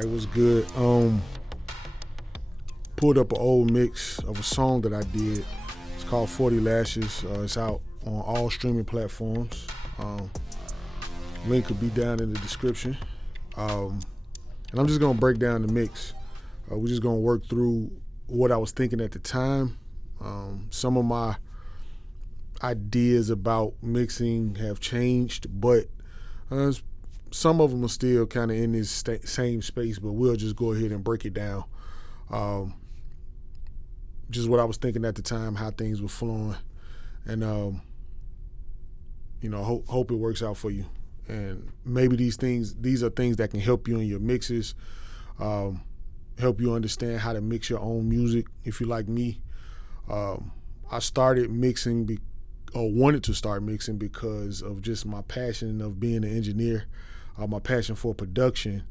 It was good. Pulled up an old mix of a song that I did. It's called 40 Lashes. It's out on all streaming platforms. Link could be down in the description. And I'm just gonna break down the mix. We're just gonna work through what I was thinking at the time. Some of my ideas about mixing have changed, but some of them are still kind of in this same space, but we'll just go ahead and break it down. Just what I was thinking at the time, how things were flowing, and hope it works out for you. And maybe these are things that can help you in your mixes, help you understand how to mix your own music if you like me. I started mixing or wanted to start mixing because of just my passion of being an engineer, my passion for production,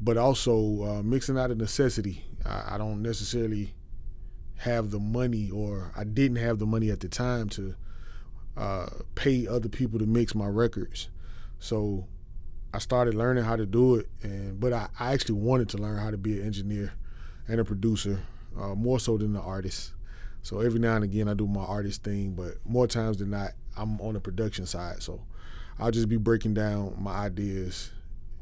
but also mixing out of necessity. I don't necessarily have the money, or I didn't have the money at the time to pay other people to mix my records. So I started learning how to do it, but I actually wanted to learn how to be an engineer and a producer, more so than the artist. So every now and again I do my artist thing, but more times than not, I'm on the production side. So I'll just be breaking down my ideas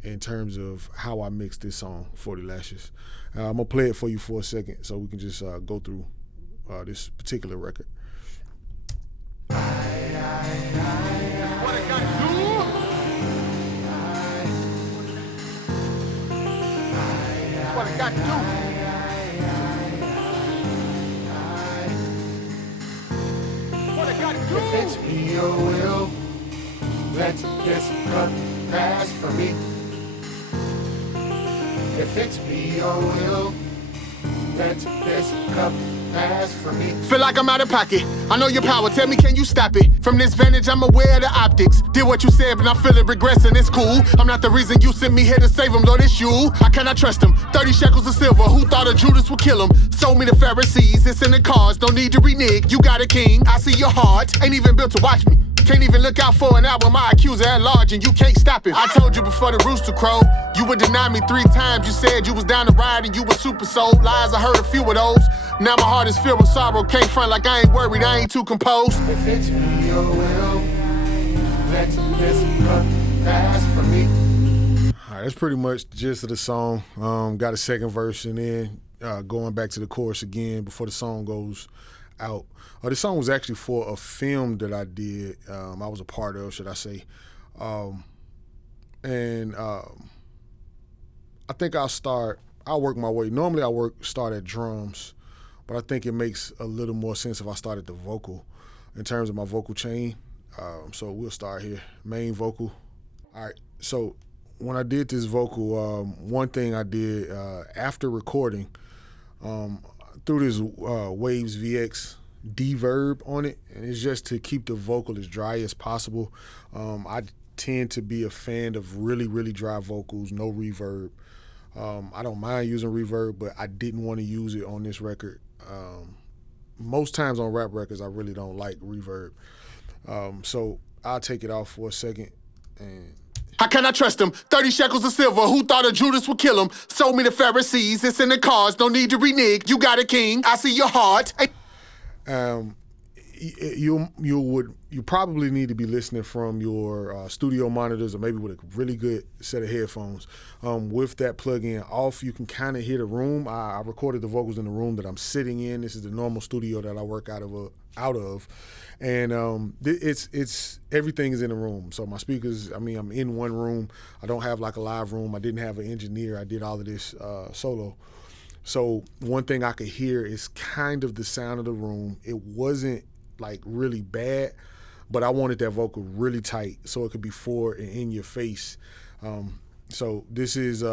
in terms of how I mix this song, 40 Lashes. I'm gonna play it for you for a second so we can just go through this particular record. What I gotta do? What I gotta do? If it's be your will, let this cup pass from me. If it's be your will, let this cup pass from me. Feel like I'm out of pocket. I know your power. Tell me, can you stop it? From this vantage, I'm aware of the optics. Did what you said, but I'm feeling regressing. It's cool. I'm not the reason you sent me here to save him. Lord, it's you. How can I trust him? 30 shekels of silver. Who thought of Judas would kill him? Sold me the Pharisees. It's in the cards. No need to renege. You got a king. I see your heart. Ain't even built to watch me. Can't even look out for an album, my accuser at large, and you can't stop it. I told you before the rooster crowed, you would deny me 3 times. You said you was down to ride and you were super sold. Lies, I heard a few of those. Now my heart is filled with sorrow. Can't front like I ain't worried, I ain't too composed. If it's be your will, let this cup pass from me. All right, that's pretty much the gist of the song. Got a second verse and then going back to the chorus again before the song goes out. This song was actually for a film that I did, I was a part of, should I say. I think I'll work my way. Normally I start at drums, but I think it makes a little more sense if I start at the vocal in terms of my vocal chain. So we'll start here, main vocal. All right, so when I did this vocal, one thing I did after recording, threw this Waves VX deverb on it, and it's just to keep the vocal as dry as possible. I tend to be a fan of really, really dry vocals, no reverb. I don't mind using reverb, but I didn't want to use it on this record. Most times on rap records, I really don't like reverb. So I'll take it off for a second. And how can I trust him? 30 shekels of silver. Who thought of Judas would kill him? Sold me the Pharisees. It's in the cards. No need to renege. You got a king. I see your heart. You probably need to be listening from your studio monitors, or maybe with a really good set of headphones. With that plug-in off, you can kind of hear the room. I recorded the vocals in the room that I'm sitting in. This is the normal studio that I work out of, and it's everything is in the room. So my speakers, I'm in one room. I don't have like a live room. I didn't have an engineer. I did all of this solo. So one thing I could hear is kind of the sound of the room. It wasn't like really bad, but I wanted that vocal really tight so it could be forward and in your face. So this is,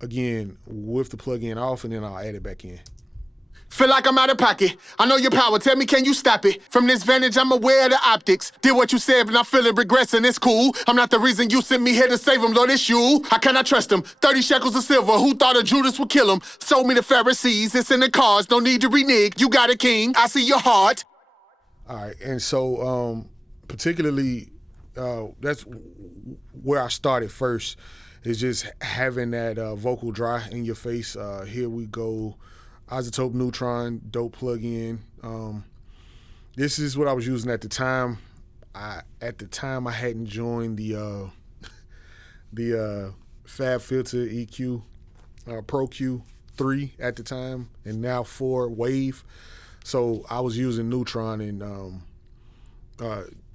again, with the plug-in off, and then I'll add it back in. Feel like I'm out of pocket. I know your power. Tell me, can you stop it? From this vantage, I'm aware of the optics. Did what you said, but I'm feeling regressing. It's cool. I'm not the reason you sent me here to save him. Lord, it's you. How can I trust him? 30 shekels of silver. Who thought of Judas would kill him? Sold me the Pharisees. It's in the cards. No need to renege. You got a king. I see your heart. All right, and so particularly, that's where I started first. It's just having that vocal dry in your face. Here we go. Isotope Neutron, dope plug-in. This is what I was using at the time. At the time, I hadn't joined the Fab Filter EQ Pro Q3 at the time, and now 4 Wave. So I was using Neutron, and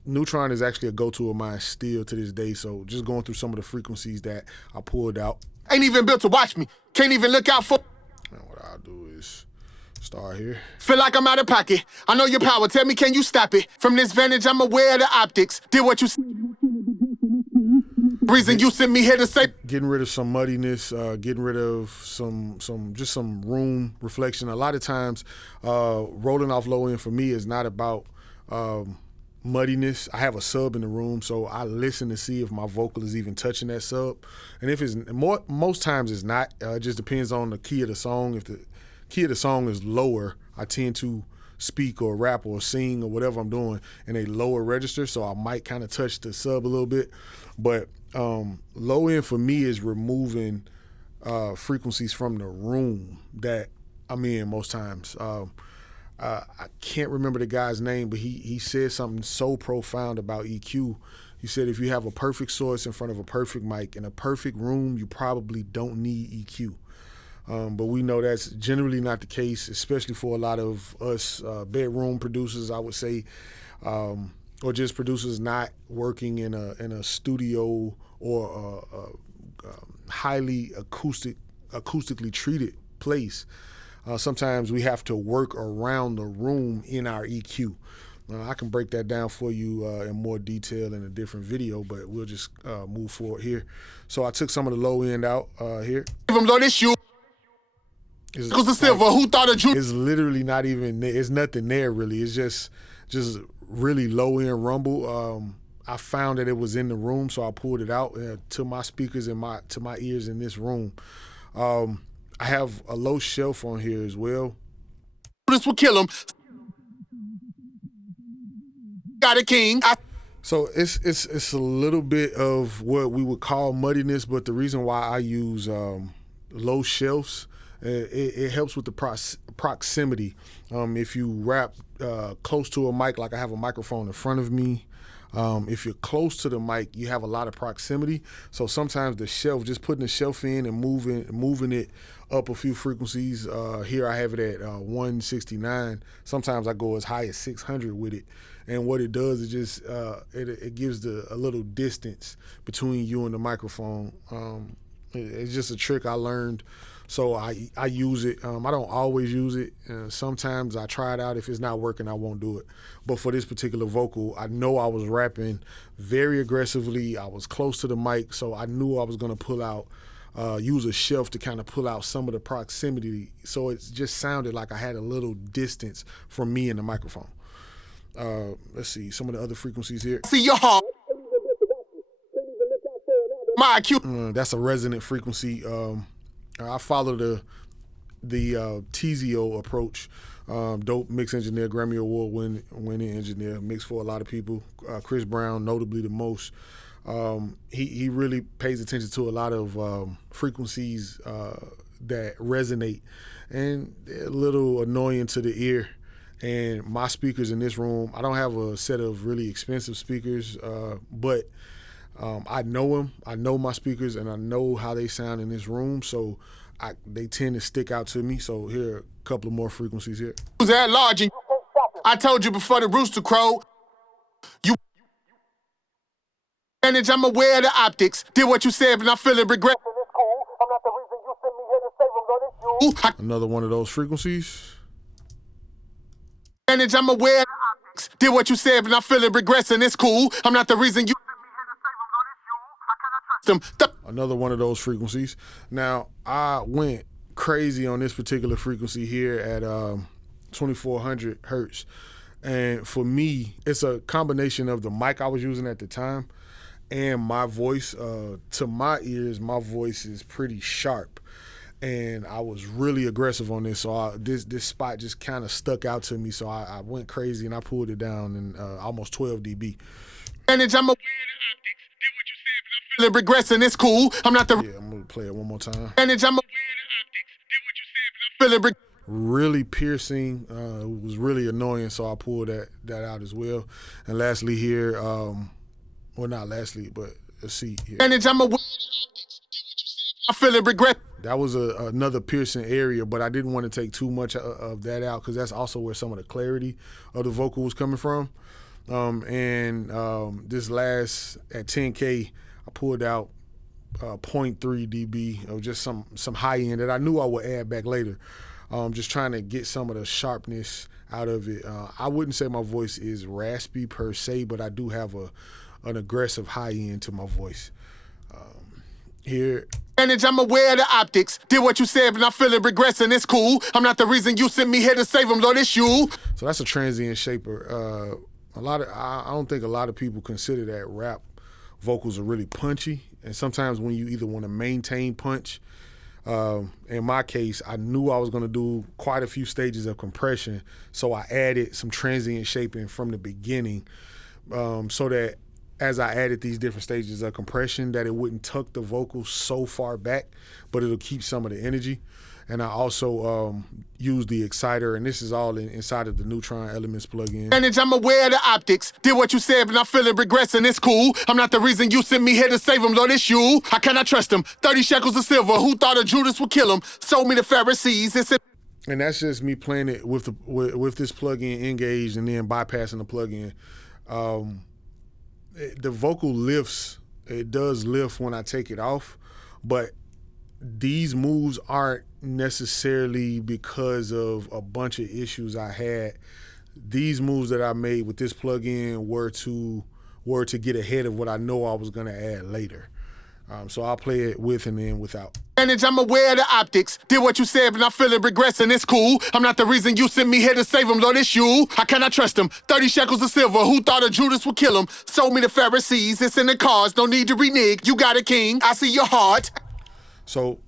Neutron is actually a go-to of mine still to this day. So just going through some of the frequencies that I pulled out. Ain't even built to watch me. Can't even look out for. And what I'll do is start here. Feel like I'm out of pocket. I know your power. Tell me, can you stop it? From this vantage, I'm aware of the optics. Did what you said. Reason you sent me here to say. Getting rid of some muddiness, getting rid of some room reflection. A lot of times, rolling off low end for me is not about muddiness. I have a sub in the room, so I listen to see if my vocal is even touching that sub. And if it's most times it's not. It just depends on the key of the song. If the key of the song is lower, I tend to speak or rap or sing or whatever I'm doing in a lower register, so I might kind of touch the sub a little bit. But low end for me is removing frequencies from the room that I'm in most times. I can't remember the guy's name, but he said something so profound about EQ. He said if you have a perfect source in front of a perfect mic in a perfect room, you probably don't need EQ. But we know that's generally not the case, especially for a lot of us bedroom producers, I would say, or just producers not working in a studio or a highly acoustically treated place. Sometimes we have to work around the room in our EQ. I can break that down for you in more detail in a different video, but we'll just move forward here. So I took some of the low end out here. Even though this you. Because the silver, who thought of you? It's literally not even, it's nothing there really. It's just really low end rumble. I found that it was in the room, so I pulled it out to my speakers and to my ears in this room. I have a low shelf on here as well. This will kill him. Got a king. So it's a little bit of what we would call muddiness, but the reason why I use low shelves, it helps with the proximity. If you rap close to a mic, like I have a microphone in front of me, if you're close to the mic, you have a lot of proximity. So sometimes the shelf, just putting the shelf in and moving it up a few frequencies. Here I have it at 169. Sometimes I go as high as 600 with it. And what it does is just it gives a little distance between you and the microphone. It's just a trick I learned. So I use it. I don't always use it. Sometimes I try it out. If it's not working, I won't do it. But for this particular vocal, I know I was rapping very aggressively. I was close to the mic, so I knew I was going to use a shelf to kind of pull out some of the proximity. So it just sounded like I had a little distance from me and the microphone. Let's see some of the other frequencies here. See your heart. My IQ. That's a resonant frequency. I follow the TZO approach. Dope mix engineer, Grammy Award winning engineer, mixed for a lot of people. Chris Brown, notably the most. He really pays attention to a lot of frequencies that resonate and they're a little annoying to the ear. And my speakers in this room, I don't have a set of really expensive speakers, but I know them. I know my speakers, and I know how they sound in this room, so they tend to stick out to me. So here are a couple of more frequencies here. Who's at large? And I told you before the rooster crowed. You manage, I'm aware of the optics. Did what you said, but I'm feeling regret. I'm not the reason you sent me here to save them, though this you. Another one of those frequencies. Manage, I'm aware of the optics. Did what you said, but I'm feeling regressing. It's cool. I'm not the reason you. Another one of those frequencies. Now, I went crazy on this particular frequency here at 2400 hertz. And for me, it's a combination of the mic I was using at the time and my voice. To my ears, my voice is pretty sharp. And I was really aggressive on this, so this spot just kind of stuck out to me. So I went crazy and I pulled it down in almost 12 dB. Manage, I'm aware of the optics. Did what you said, but I'm feeling regressing, it's cool. I'm not the Yeah, I'm gonna play it one more time. advantage, I'm aware of the optics. Did what you said, but I'm feeling Really piercing. It was really annoying, so I pulled that out as well. And lastly here, well, not lastly, but a C here. advantage, I'm aware of the optics. Did what you said, but I'm feeling regret. That was another piercing area, but I didn't want to take too much of that out because that's also where some of the clarity of the vocal was coming from. This last, at 10K, I pulled out 0.3 dB of just some high end that I knew I would add back later. Just trying to get some of the sharpness out of it. I wouldn't say my voice is raspy per se, but I do have an aggressive high end to my voice. Here. Advantage, I'm aware of the optics. Did what you said, but I'm feeling regressing, it's cool. I'm not the reason you sent me here to save them, Lord, it's you. So that's a transient shaper. I don't think a lot of people consider that rap vocals are really punchy. And sometimes when you either want to maintain punch, in my case, I knew I was going to do quite a few stages of compression, so I added some transient shaping from the beginning, so that as I added these different stages of compression, that it wouldn't tuck the vocals so far back, but it'll keep some of the energy. And I also use the exciter, and this is all inside of the Neutron Elements plugin. Advantage, I'm aware of the optics. Did what you said, but I'm feeling regressing, it's cool. I'm not the reason you sent me here to save them, Lord, it's you. How can I trust him? 30 shekels of silver, who thought a Judas would kill him? Sold me the Pharisees, it's And that's just me playing it with this plugin engaged and then bypassing the plugin. The vocal lifts, it does lift when I take it off, but these moves aren't necessarily because of a bunch of issues I had. These moves that I made with this plugin were to get ahead of what I know I was going to add later. So I'll play it with and then without. advantage, I'm aware of the optics. Did what you said, but I'm feeling regressing, it's cool. I'm not the reason you sent me here to save them, Lord, it's you. How can I trust him? 30 shekels of silver, who thought a Judas would kill him? Sold me the Pharisees, it's in the cards, no need to renege. You got a king, I see your heart. So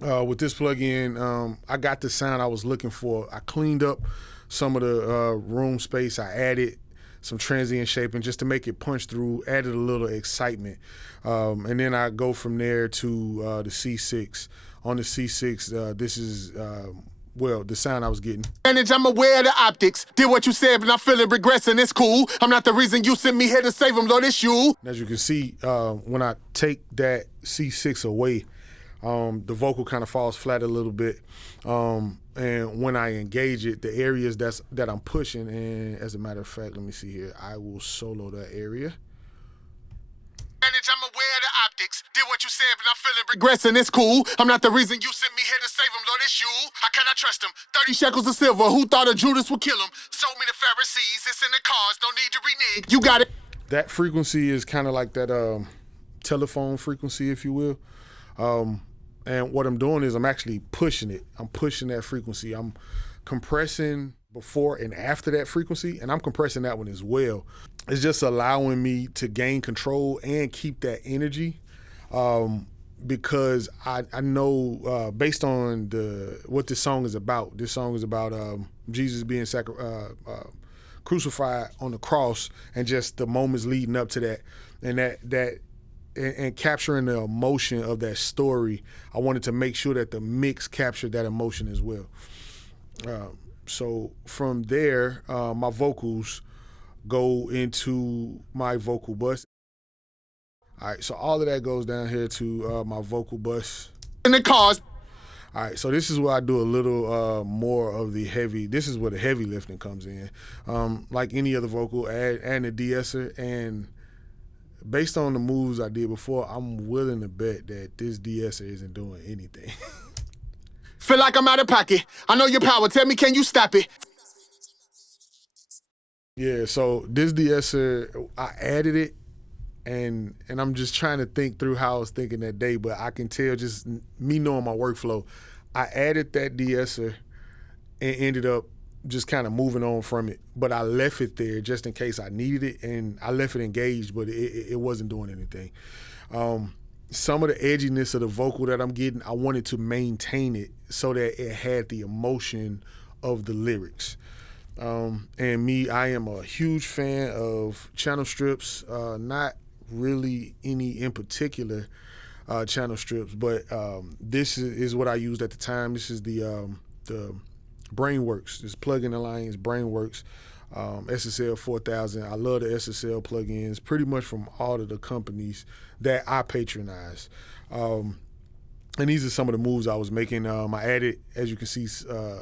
with this plugin, I got the sound I was looking for. I cleaned up some of the room space. I added some transient shaping just to make it punch through, added a little excitement. And then I go from there to the C6. On the C6, this is, the sound I was getting. Advantage, I'm aware of the optics. Did what you said, but I'm feeling regressing, it's cool. I'm not the reason you sent me here to save them, Lord, it's you. As you can see, when I take that C6 away, the vocal kind of falls flat a little bit. And when I engage it, the areas that I'm pushing, and as a matter of fact, let me see here, I will solo that area. Advantage, I'm aware of the optics. Did what you said, but I'm feeling regressing, it's cool. I'm not the reason you sent me here to save him, Lord, it's you. How can I trust him? 30 shekels of silver, who thought a Judas would kill him? Sold me the Pharisees, it's in the cards, no need to renege. You got it. That frequency is kind of like that telephone frequency, if you will. And what I'm doing is I'm actually pushing it. I'm pushing that frequency. I'm compressing before and after that frequency, and I'm compressing that one as well. It's just allowing me to gain control and keep that energy, because I know based on what this song is about. This song is about Jesus being crucified on the cross and just the moments leading up to that, and capturing the emotion of that story. I wanted to make sure that the mix captured that emotion as well. So from there, my vocals go into my vocal bus. All right, so all of that goes down here to my vocal bus. In the cars. All right, so this is where I do a little more of the heavy. This is where the heavy lifting comes in. Like any other vocal, add a de-esser, and based on the moves I did before, I'm willing to bet that this de-esser isn't doing anything. Feel like I'm out of pocket. I know your power. Tell me, can you stop it? Yeah, so this de-esser, I added it, and I'm just trying to think through how I was thinking that day, but I can tell just me knowing my workflow, I added that de-esser and ended up just kind of moving on from it. But I left it there just in case I needed it, and I left it engaged, but it wasn't doing anything. Some of the edginess of the vocal that I'm getting, I wanted to maintain it so that it had the emotion of the lyrics. And me, I am a huge fan of channel strips, not really any in particular channel strips, but this is what I used at the time. This is the Brainworks. This plugin alliance Brainworks SSL 4000. I love the SSL plugins pretty much from all of the companies that I patronize. And these are some of the moves I was making. I added, as you can see, I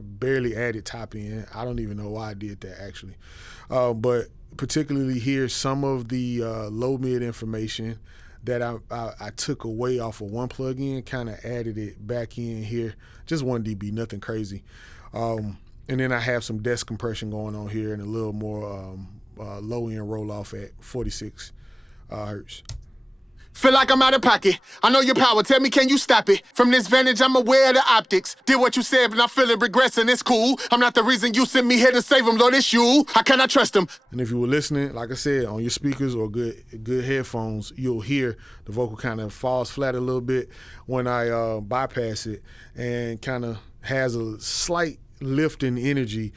barely added top end. I don't even know why I did that actually. But particularly here, some of the low mid information that I took away off of one plugin, kind of added it back in here. Just 1 dB, nothing crazy. And then I have some desk compression going on here and a little more low end roll off at 46 hertz. Feel like I'm out of pocket. I know your power. Tell me, can you stop it? From this vantage, I'm aware of the optics. Did what you said, but I'm feeling regressing. It's cool. I'm not the reason you sent me here to save him, Lord. It's you. How can I trust him? And if you were listening, like I said, on your speakers or good headphones, you'll hear the vocal kind of falls flat a little bit when I bypass it, and kind of has a slight lift in energy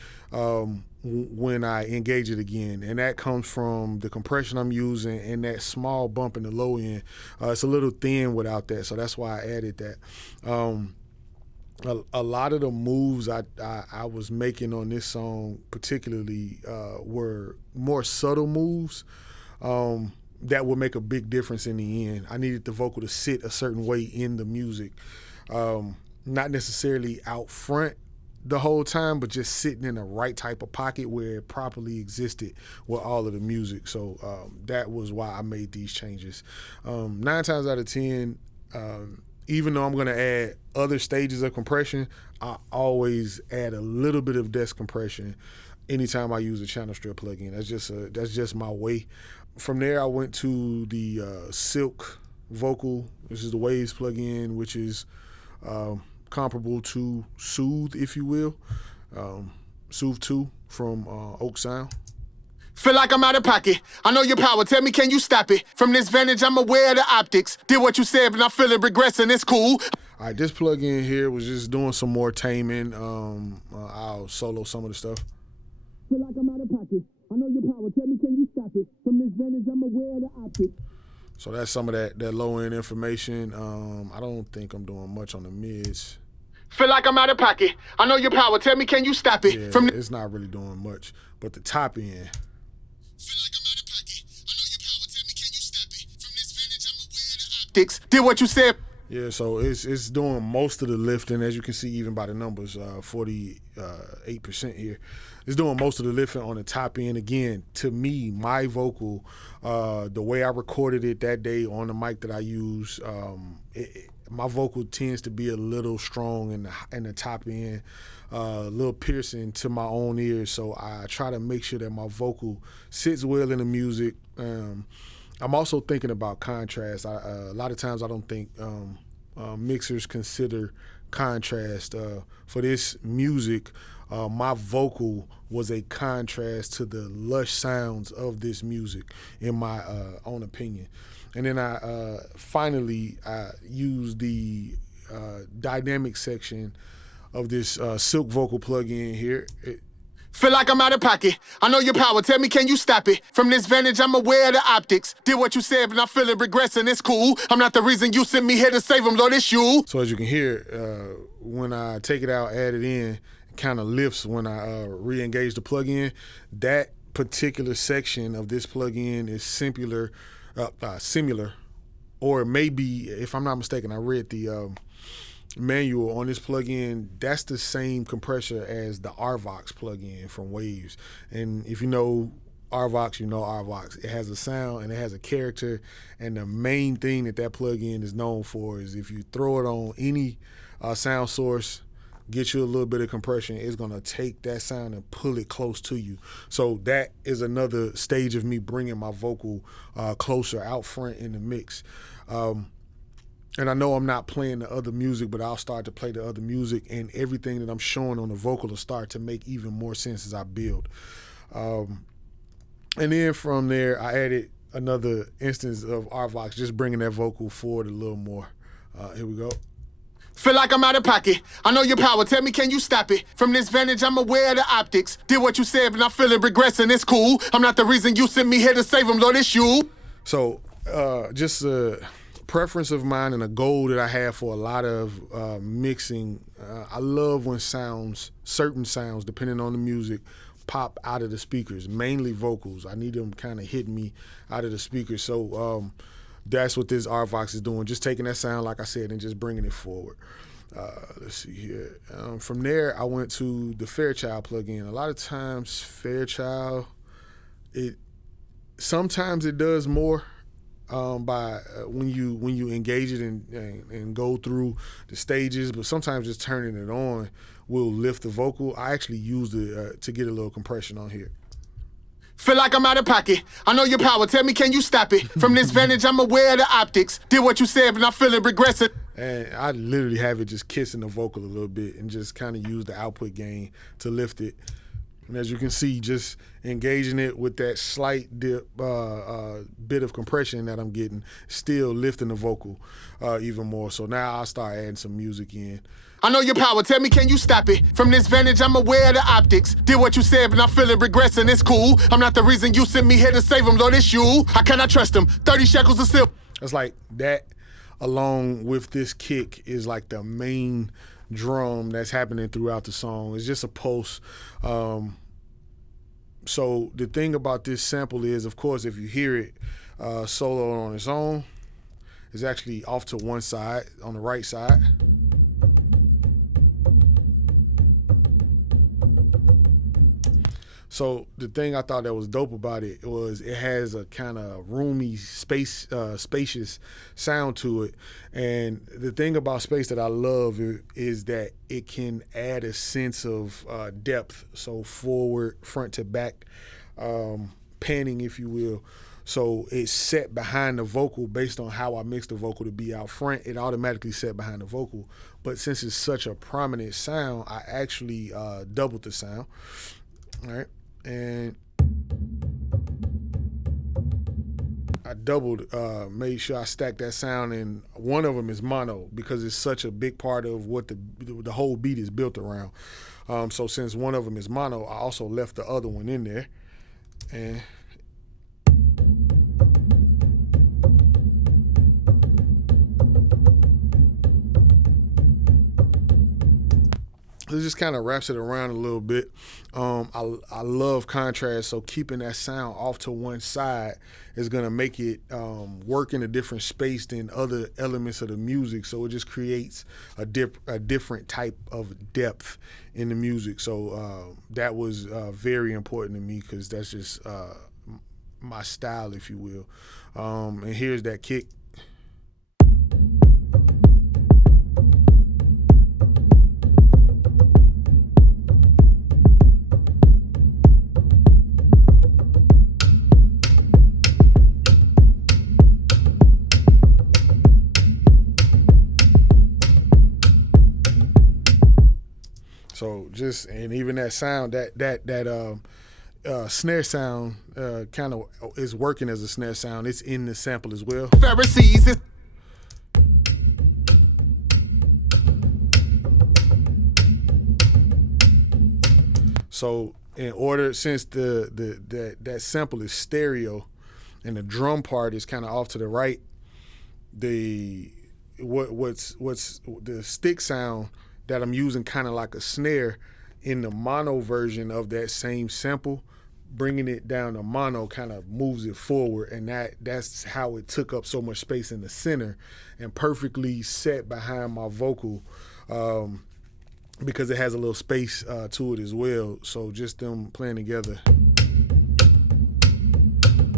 when I engage it again. And that comes from the compression I'm using and that small bump in the low end. It's a little thin without that, so that's why I added that. A lot of the moves I was making on this song particularly were more subtle moves that would make a big difference in the end. I needed the vocal to sit a certain way in the music, not necessarily out front the whole time, but just sitting in the right type of pocket where it properly existed with all of the music. So that was why I made these changes. 9 times out of 10, even though I'm going to add other stages of compression, I always add a little bit of desk compression anytime I use a channel strip plugin. That's just my way. From there, I went to the C.O.P.E vocal. This is the Waves plugin, which is comparable to Soothe, if you will. Soothe 2 from Oak Sound. Feel like I'm out of pocket. I know your power. Tell me, can you stop it? From this vantage, I'm aware of the optics. Did what you said, but I'm feeling regressing. It's cool. All right, this plugin here was just doing some more taming. I'll solo some of the stuff. Feel like I'm out of pocket. I know your power. Tell me, can you stop it? From this vantage, I'm aware of the optics. So that's some of that low end information. I don't think I'm doing much on the mids. Feel like I'm out of pocket. I know your power. Tell me, can you stop it? Yeah, it's not really doing much. But the top end. Feel like I'm out of pocket. I know your power. Tell me, can you stop it? From this vantage, I'm aware of the optics. Did what you said. Yeah, so it's doing most of the lifting, as you can see even by the numbers, 48% here. It's doing most of the lifting on the top end. Again, to me, my vocal, the way I recorded it that day on the mic that I use, my vocal tends to be a little strong in the top end, a little piercing to my own ears. So I try to make sure that my vocal sits well in the music. I'm also thinking about contrast. A lot of times I don't think mixers consider contrast. For this music, my vocal was a contrast to the lush sounds of this music, in my own opinion. And then I finally used the dynamic section of this C.O.P.E vocal plugin here. Feel like I'm out of pocket. I know your power. Tell me, can you stop it? From this vantage, I'm aware of the optics. Did what you said, but I'm feeling regressing. It's cool. I'm not the reason you sent me here to save him, Lord. It's you. So as you can hear, when I take it out, add it in, it kind of lifts when I re-engage the plugin. That particular section of this plugin is similar, or maybe, if I'm not mistaken, I read the manual on this plugin. That's the same compressor as the RVox plugin from Waves. And if you know RVox, you know RVox. It has a sound and it has a character, and the main thing that plugin is known for is if you throw it on any sound source, get you a little bit of compression, it's gonna take that sound and pull it close to you. So that is another stage of me bringing my vocal closer out front in the mix. And I know I'm not playing the other music, but I'll start to play the other music, and everything that I'm showing on the vocal will start to make even more sense as I build. And then from there, I added another instance of RVox, just bringing that vocal forward a little more. Here we go. Feel like I'm out of pocket. I know your power. Tell me, can you stop it? From this vantage, I'm aware of the optics. Did what you said, but I'm feeling regressing. It's cool. I'm not the reason you sent me here to save them, Lord, it's you. So, just a preference of mine and a goal that I have for a lot of mixing. I love when certain sounds, depending on the music, pop out of the speakers, mainly vocals. I need them kind of hitting me out of the speakers. So that's what this RVox is doing, just taking that sound, like I said, and just bringing it forward. Let's see here. From there, I went to the Fairchild plugin. A lot of times, Fairchild, sometimes it does more by when you engage it and go through the stages, but sometimes just turning it on will lift the vocal. I actually used it to get a little compression on here. Feel like I'm out of pocket. I know your power. Tell me, can you stop it? From this vantage, I'm aware of the optics. Did what you said, but I'm feeling regressing. And I literally have it just kissing the vocal a little bit and just kind of use the output gain to lift it. And as you can see, just engaging it with that slight dip, bit of compression that I'm getting, still lifting the vocal even more. So now I'll start adding some music in. I know your power. Tell me, can you stop it? From this vantage, I'm aware of the optics. Did what you said, but I'm feeling regressing. It's cool. I'm not the reason you sent me here to save them, Lord, it's you. I cannot trust them. 30 shekels of silver. It's like that, along with this kick, is like the main drum that's happening throughout the song. It's just a pulse. So the thing about this sample is, of course, if you hear it solo on its own, it's actually off to one side, on the right side. So the thing I thought that was dope about it was it has a kind of roomy, spacious sound to it. And the thing about space that I love is that it can add a sense of depth. So forward, front to back, panning, if you will. So it's set behind the vocal based on how I mix the vocal to be out front. It automatically set behind the vocal. But since it's such a prominent sound, I actually doubled the sound. All right. And I doubled, made sure I stacked that sound, and one of them is mono because it's such a big part of what the whole beat is built around. So since one of them is mono, I also left the other one in there. And it just kind of wraps it around a little bit. I love contrast, so keeping that sound off to one side is gonna make it work in a different space than other elements of the music. So it just creates a different type of depth in the music. So that was very important to me because that's just my style, if you will. And here's that kick. So just, and even that sound, that snare sound kind of is working as a snare sound. It's in the sample as well. Pharisees. So in order, since that sample is stereo and the drum part is kind of off to the right, what's the stick sound that I'm using kind of like a snare in the mono version of that same sample, bringing it down to mono kind of moves it forward, and that's how it took up so much space in the center and perfectly set behind my vocal because it has a little space to it as well. So just them playing together.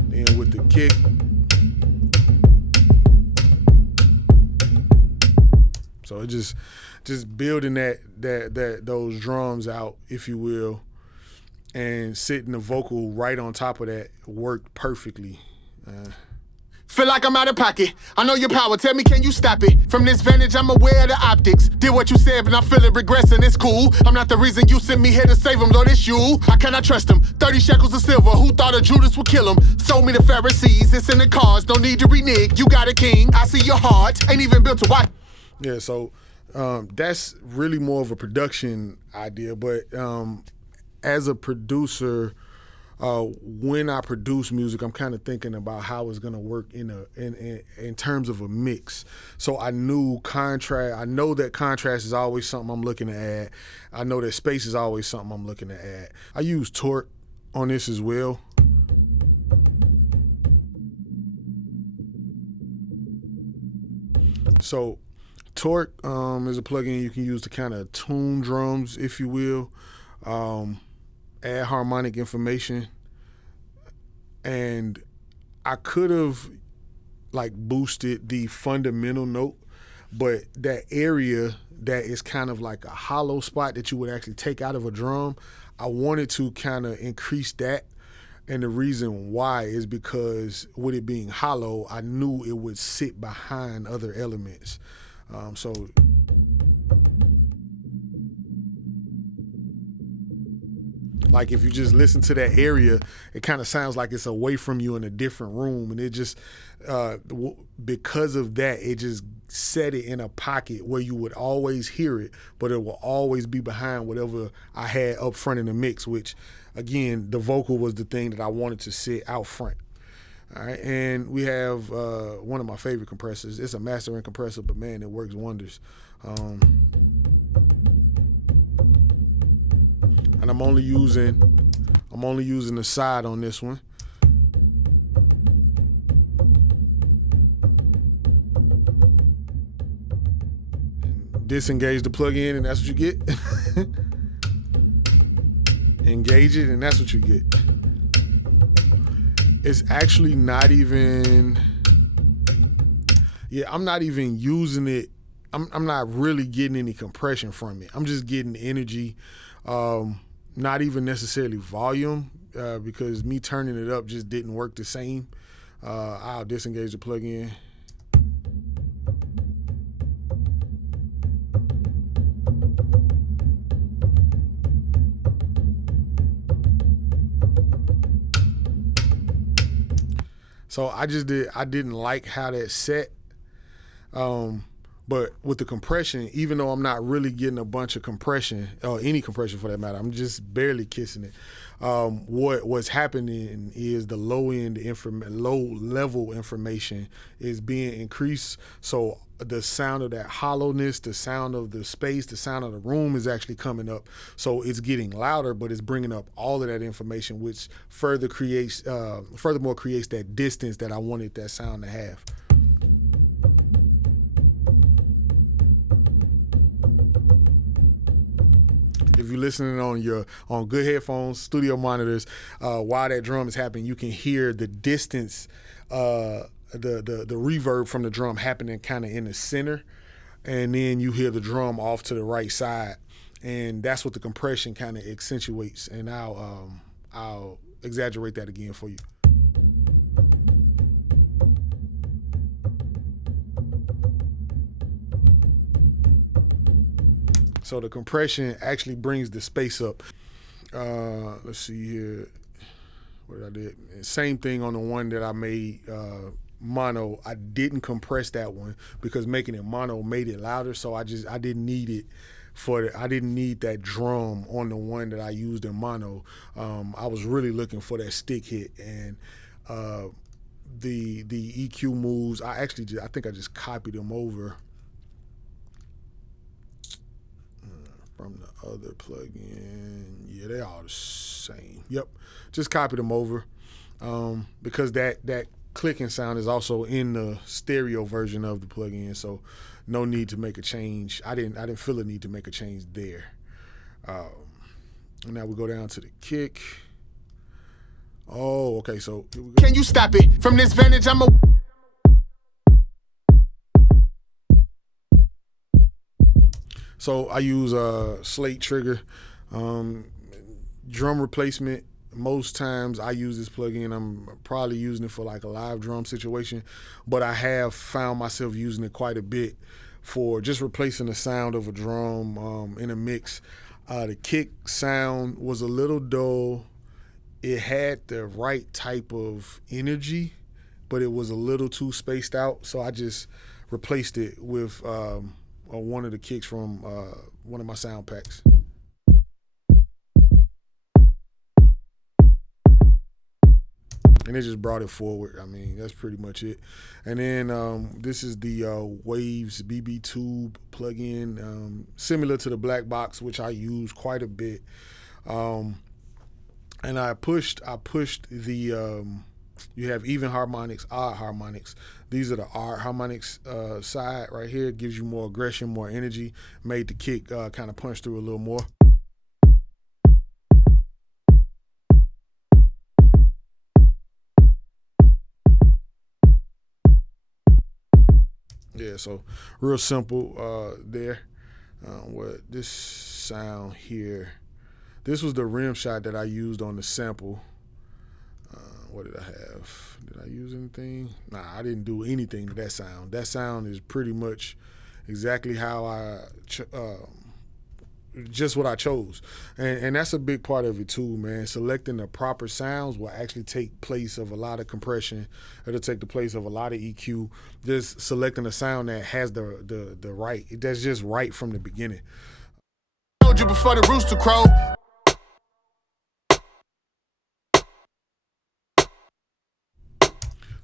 Then with the kick, so it just building those drums out, if you will, and sitting the vocal right on top of that worked perfectly. Feel like I'm out of pocket. I know your power. Tell me, can you stop it? From this vantage, I'm aware of the optics. Did what you said, but I'm feeling regressing. It's cool. I'm not the reason you sent me here to save them, Lord, it's you. I cannot trust them. 30 shekels of silver. Who thought of Judas would kill him? Sold me the Pharisees. It's in the cards. No need to renege. You got a king. I see your heart. Ain't even built to watch. Yeah, so That's really more of a production idea, but as a producer, when I produce music, I'm kind of thinking about how it's gonna work in terms of a mix. So I know that contrast is always something I'm looking to add. I know that space is always something I'm looking to add. I use torque on this as well. So torque is a plugin you can use to kind of tune drums, if you will, add harmonic information. And I could have like boosted the fundamental note, but that area that is kind of like a hollow spot that you would actually take out of a drum, I wanted to kind of increase that. And the reason why is because with it being hollow, I knew it would sit behind other elements. So like if you just listen to that area, it kind of sounds like it's away from you in a different room. And it just, because of that, it just set it in a pocket where you would always hear it, but it will always be behind whatever I had up front in the mix, which, again, the vocal was the thing that I wanted to sit out front. All right, and we have one of my favorite compressors. It's a mastering compressor, but man, it works wonders. And I'm only using the side on this one. Disengage the plug-in, and that's what you get. Engage it, and that's what you get. It's actually not even, I'm not even using it. I'm not really getting any compression from it. I'm just getting energy, not even necessarily volume, because me turning it up just didn't work the same. I'll disengage the plug-in. So I didn't like how that set. But with the compression, even though I'm not really getting a bunch of compression, or any compression for that matter, I'm just barely kissing it. What's happening is the low level information is being increased. So the sound of that hollowness, the sound of the space, the sound of the room is actually coming up. So it's getting louder, but it's bringing up all of that information, which furthermore creates that distance that I wanted that sound to have. If you're listening on good headphones, studio monitors, while that drum is happening, you can hear the distance, the reverb from the drum happening kind of in the center, and then you hear the drum off to the right side, and that's what the compression kind of accentuates. And I'll exaggerate that again for you. So the compression actually brings the space up. Let's see here. What I did? Same thing on the one that I made mono. I didn't compress that one because making it mono made it louder. So I didn't need it I didn't need that drum on the one that I used in mono. I was really looking for that stick hit, and the EQ moves. I think I just copied them over from the other plugin. Yeah, they all the same. Yep, just copied them over because that clicking sound is also in the stereo version of the plugin, so no need to make a change. I didn't feel a need to make a change there. Now we go down to the kick. Oh, okay, so here we go. Can you stop it? From this vantage, I'm a... So I use a slate trigger, drum replacement. Most times I use this plugin. I'm probably using it for like a live drum situation, but I have found myself using it quite a bit for just replacing the sound of a drum in a mix. The kick sound was a little dull. It had the right type of energy, but it was a little too spaced out. So I just replaced it with one of the kicks from one of my sound packs. And it just brought it forward. I mean, that's pretty much it. And then this is the Waves BB Tube plugin, similar to the black box, which I use quite a bit. And I pushed the you have even harmonics, odd harmonics. These are the odd harmonics side right here. It gives you more aggression, more energy. Made the kick kind of punch through a little more. Yeah, so real simple there. What this sound here, this was the rim shot that I used on the sample. What did I have? Did I use anything? Nah, I didn't do anything to that sound. That sound is pretty much exactly how I just what I chose. And that's a big part of it too, man. Selecting the proper sounds will actually take place of a lot of compression. It'll take the place of a lot of EQ. Just selecting a sound that has the right, that's just right from the beginning. I told you before the rooster crow.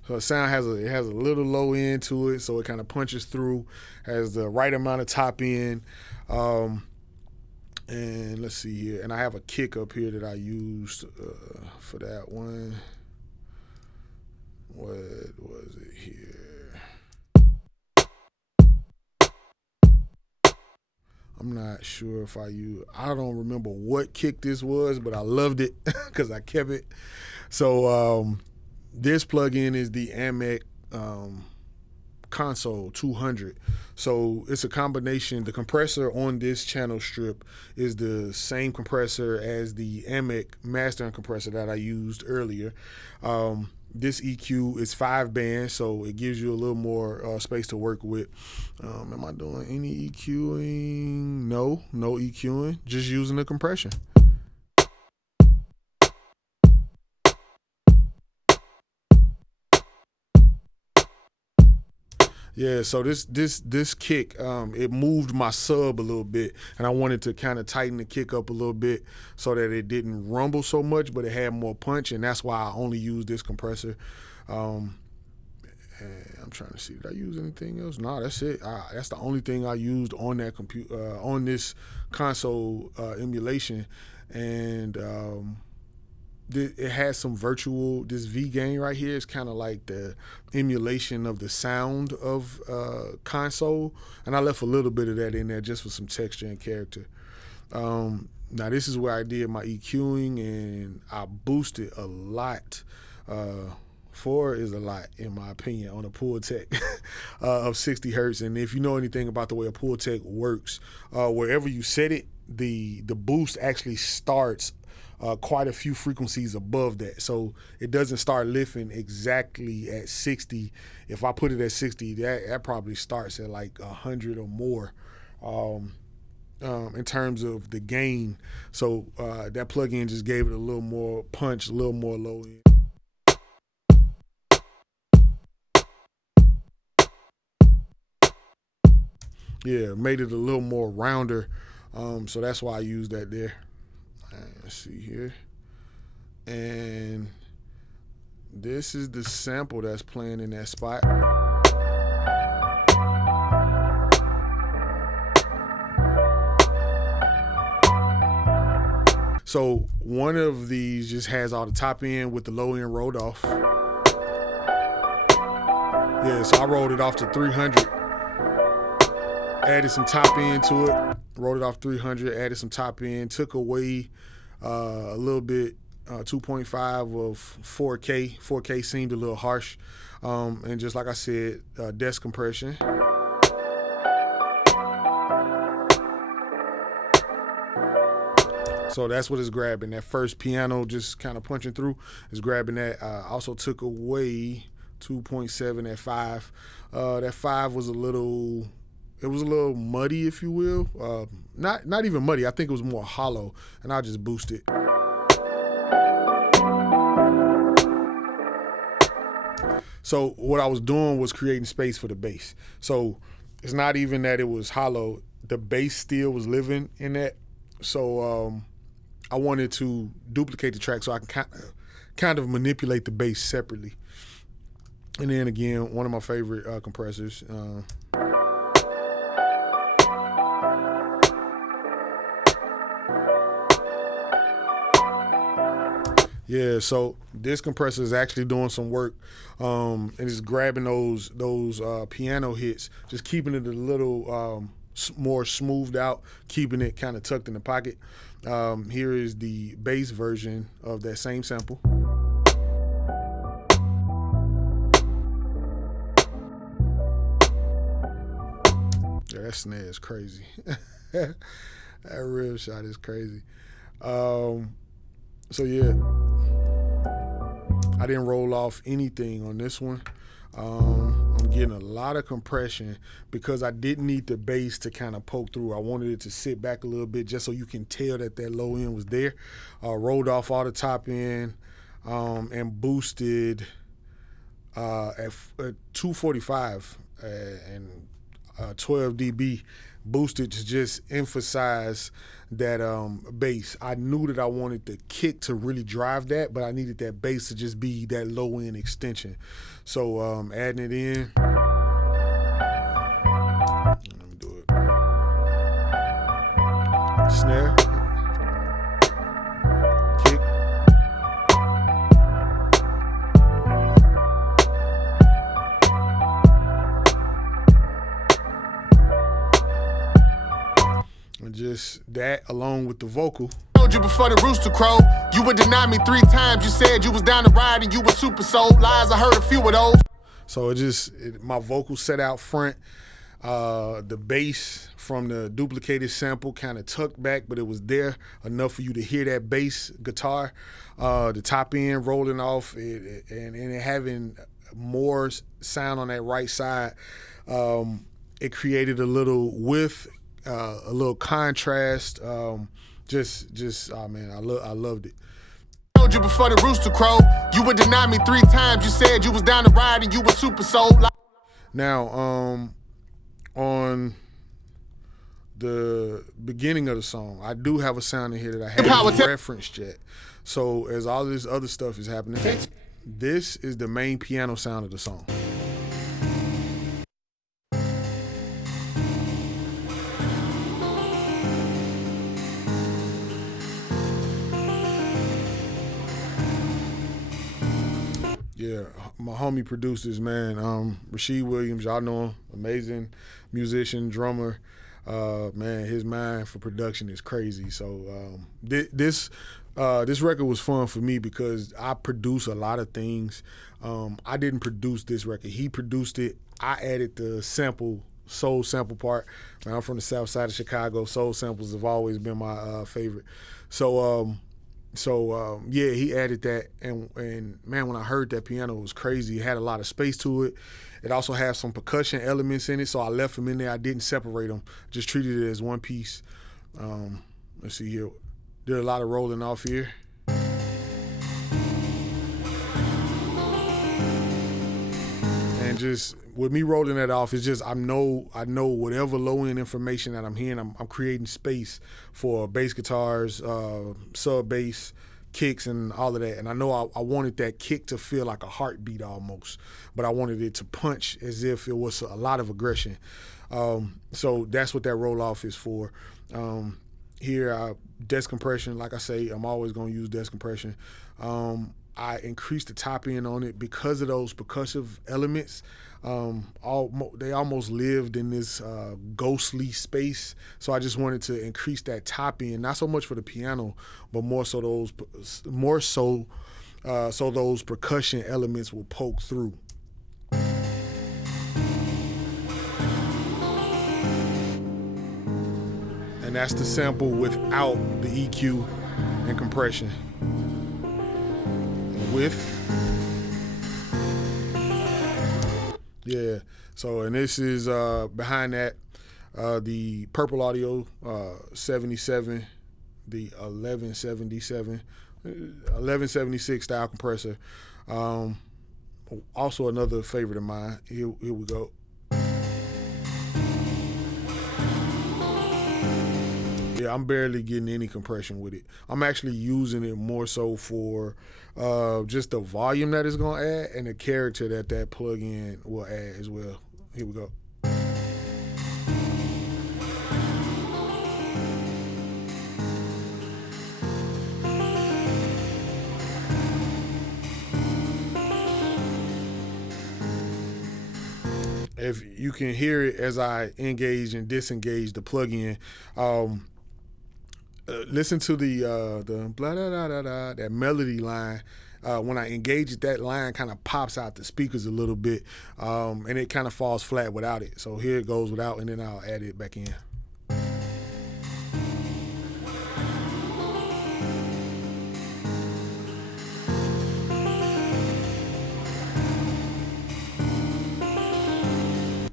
So the sound has a little low end to it, so it kind of punches through, has the right amount of top end. And let's see here. And I have a kick up here that I used for that one. What was it here? I'm not sure if I don't remember what kick this was, but I loved it because I kept it. So this plugin is the Amec Console 200. So it's a combination. The compressor on this channel strip is the same compressor as the Amec mastering compressor that I used earlier. This EQ is 5 bands, so it gives you a little more space to work with. Am I doing any EQing? No EQing, just using the compression. Yeah, so this kick, it moved my sub a little bit, and I wanted to kind of tighten the kick up a little bit so that it didn't rumble so much, but it had more punch, and that's why I only used this compressor. And I'm trying to see, did I use anything else? No, that's it. That's the only thing I used on that on this console emulation, and it has some virtual. This V gain right here is kind of like the emulation of the sound of console, and I left a little bit of that in there just for some texture and character. Now this is where I did my EQing, and I boosted a lot. 4 is a lot, in my opinion, on a Pultec of 60 hertz. And if you know anything about the way a Pultec works, wherever you set it, the boost actually starts quite a few frequencies above that. So it doesn't start lifting exactly at 60. If I put it at 60, that probably starts at like 100 or more in terms of the gain. So that plugin just gave it a little more punch, a little more low end. Yeah, made it a little more rounder. So that's why I used that there. Let's see here. And this is the sample that's playing in that spot. So one of these just has all the top end with the low end rolled off. Yeah, so I rolled it off to 300. Added some top end to it, rolled it off 300, added some top end, took away a little bit, 2.5 of 4K. 4K seemed a little harsh. And just like I said, desk compression. So that's what it's grabbing. That first piano just kind of punching through is grabbing that. Also took away 2.7 at 5. That 5 was a little muddy, if you will. Not even muddy. I think it was more hollow, and I just boost it. So what I was doing was creating space for the bass. So it's not even that it was hollow. The bass still was living in that. So I wanted to duplicate the track so I can kind of manipulate the bass separately. And then again, one of my favorite compressors. Yeah, so this compressor is actually doing some work, and it's grabbing those piano hits, just keeping it a little more smoothed out, keeping it kind of tucked in the pocket. Here is the bass version of that same sample. Yeah, that snare is crazy. That real shot is crazy. So yeah, I didn't roll off anything on this one. I'm getting a lot of compression because I didn't need the bass to kind of poke through. I wanted it to sit back a little bit just so you can tell that low end was there. Rolled off all the top end and boosted at 245 and 12 dB boosted to just emphasize that bass. I knew that I wanted the kick to really drive that, but I needed that bass to just be that low end extension. So adding it in. Let me do it. Snare. Kick. And just that along with the vocal. Told you before the rooster crowed, you would deny me 3 times. You said you was down to ride and you were super sold. Lies, I heard a few of those. So my vocal set out front. The bass from the duplicated sample kind of tucked back, but it was there enough for you to hear that bass guitar. The top end rolling off and it having more sound on that right side. It created a little width, a little contrast. Just oh man, I loved it. Told you before the rooster crowed, you would deny me 3 times. You said you was down to ride and you were super sold. Now, on the beginning of the song, I do have a sound in here that I haven't referenced yet. So as all this other stuff is happening, this is the main piano sound of the song. Yeah, my homie produced this, man. Rasheed Williams, y'all know him, amazing musician, drummer. Man, his mind for production is crazy. So this record was fun for me because I produce a lot of things. I didn't produce this record. He produced it. I added the soul sample part. Man, I'm from the south side of Chicago. Soul samples have always been my favorite. So yeah, he added that, and man, when I heard that piano, it was crazy. It had a lot of space to it. It also had some percussion elements in it, so I left them in there. I didn't separate them, just treated it as one piece. Let's see here. Did a lot of rolling off here. And just with me rolling that off, it's just I know whatever low end information that I'm hearing, I'm creating space for bass guitars, sub bass, kicks, and all of that. And I know I wanted that kick to feel like a heartbeat almost, but I wanted it to punch as if it was a lot of aggression. So that's what that roll off is for. Here, desk compression. Like I say, I'm always gonna use desk compression. I increased the top end on it because of those percussive elements. They almost lived in this ghostly space, so I just wanted to increase that top end, not so much for the piano, but more so those percussion elements will poke through. And that's the sample without the EQ and compression. With, yeah. So, and this is behind that, the Purple Audio 77, the 1176 style compressor. Also another favorite of mine. Here we go. Yeah, I'm barely getting any compression with it. I'm actually using it more so for just the volume that it's going to add and the character that that plugin will add as well. Here we go. If you can hear it as I engage and disengage the plugin, listen to the blah da da da da, that melody line. When I engage it, that line kind of pops out the speakers a little bit, and it kind of falls flat without it. So here it goes without, and then I'll add it back in.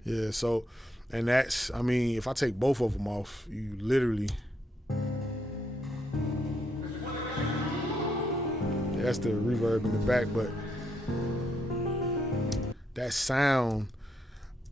Yeah, so, and that's, I mean, if I take both of them off, you literally, that's the reverb in the back, but that sound,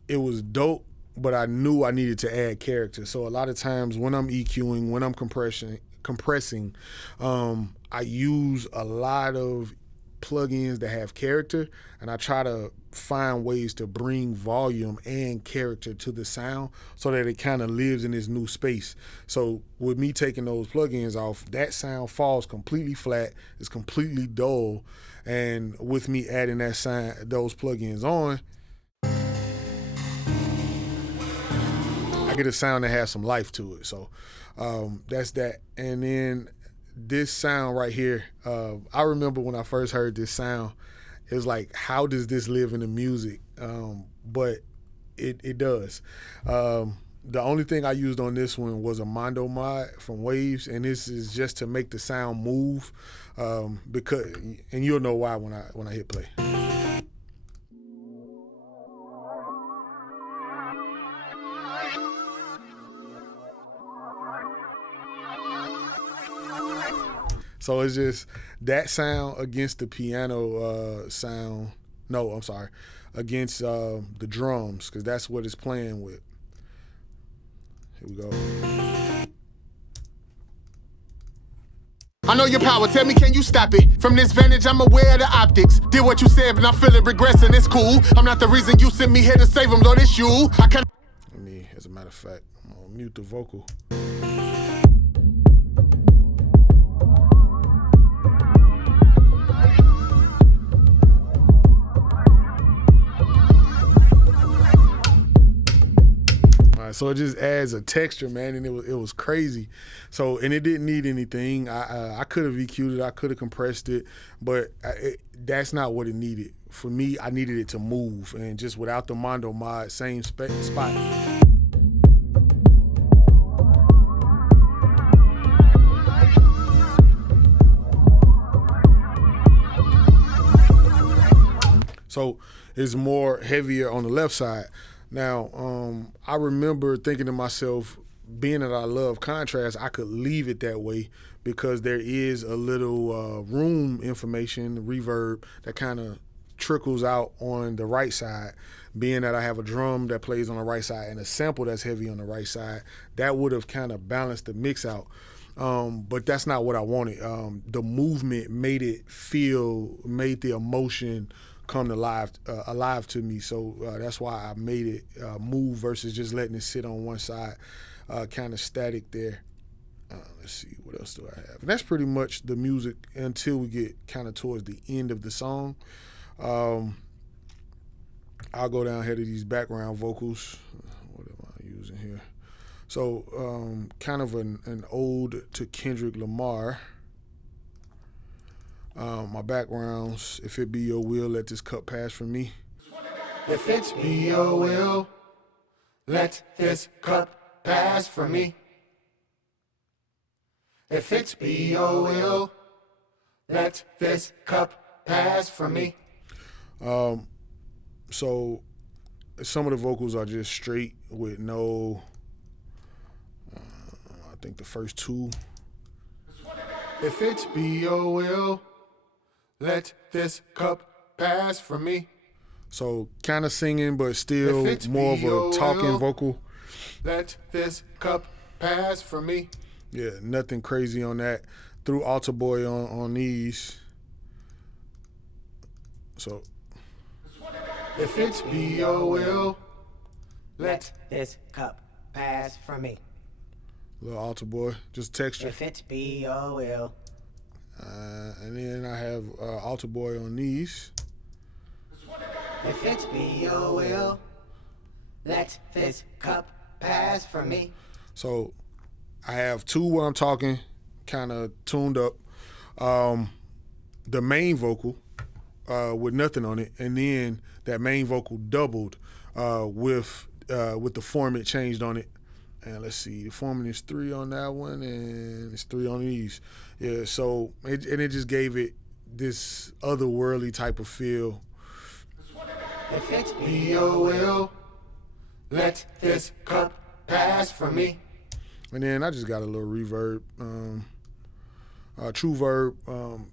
it was dope, but I knew I needed to add character. So a lot of times when I'm EQing, when I'm compressing, I use a lot of plugins that have character, and I try to find ways to bring volume and character to the sound so that it kind of lives in this new space. So with me taking those plugins off, that sound falls completely flat, it's completely dull, and with me adding that sound, those plugins on, I get a sound that has some life to it. So that's that. And then this sound right here, I remember when I first heard this sound, it was like, how does this live in the music? But it does. The only thing I used on this one was a Mondo mod from Waves, and this is just to make the sound move, because, and you'll know why when I hit play. So it's just that sound against the piano sound. No, I'm sorry, against the drums, because that's what it's playing with. Here we go. I know your power, tell me, can you stop it? From this vantage, I'm aware of the optics. Did what you said, but I'm feeling regressing, it's cool. I'm not the reason you sent me here to save them, Lord, it's you. I can't. Let me, as a matter of fact, I'm gonna mute the vocal. So it just adds a texture, man, and it was crazy. So, and it didn't need anything. I could have EQ'd it, I could have compressed it, but that's not what it needed. For me, I needed it to move, and just without the Mondo mod, same spot. So it's more heavier on the left side. Now, I remember thinking to myself, being that I love contrast, I could leave it that way because there is a little room information, reverb, that kind of trickles out on the right side. Being that I have a drum that plays on the right side and a sample that's heavy on the right side, that would have kind of balanced the mix out. But that's not what I wanted. The movement made the emotion come to alive to me. So that's why I made it move versus just letting it sit on one side, kind of static there. Let's see, what else do I have? And that's pretty much the music until we get kind of towards the end of the song. I'll go down here to these background vocals. What am I using here? So kind of an ode to Kendrick Lamar. My backgrounds, if it be your will, let this cup pass from me. If it be your will, let this cup pass from me. If it be your will, let this cup pass from me. So some of the vocals are just straight with no, I think the first two. If it be your will, let this cup pass from me. So kind of singing, but still more of a talking vocal. Let this cup pass from me. Yeah, nothing crazy on that. Threw Alter Boy on these. So If it's be your will, Let this cup pass from me. little Alter Boy, just texture. If it be your will. And then I have Alter Boy on these. If it be your will. Let this cup pass from me. So I have two where I'm talking kind of tuned up. The main vocal with nothing on it, and then that main vocal doubled with the format changed on it. And let's see, the format is 3 on that one, and it's 3 on these. Yeah, so it just gave it this otherworldly type of feel. If it be your will, let this cup pass from me. And then I just got a little reverb. True Verb,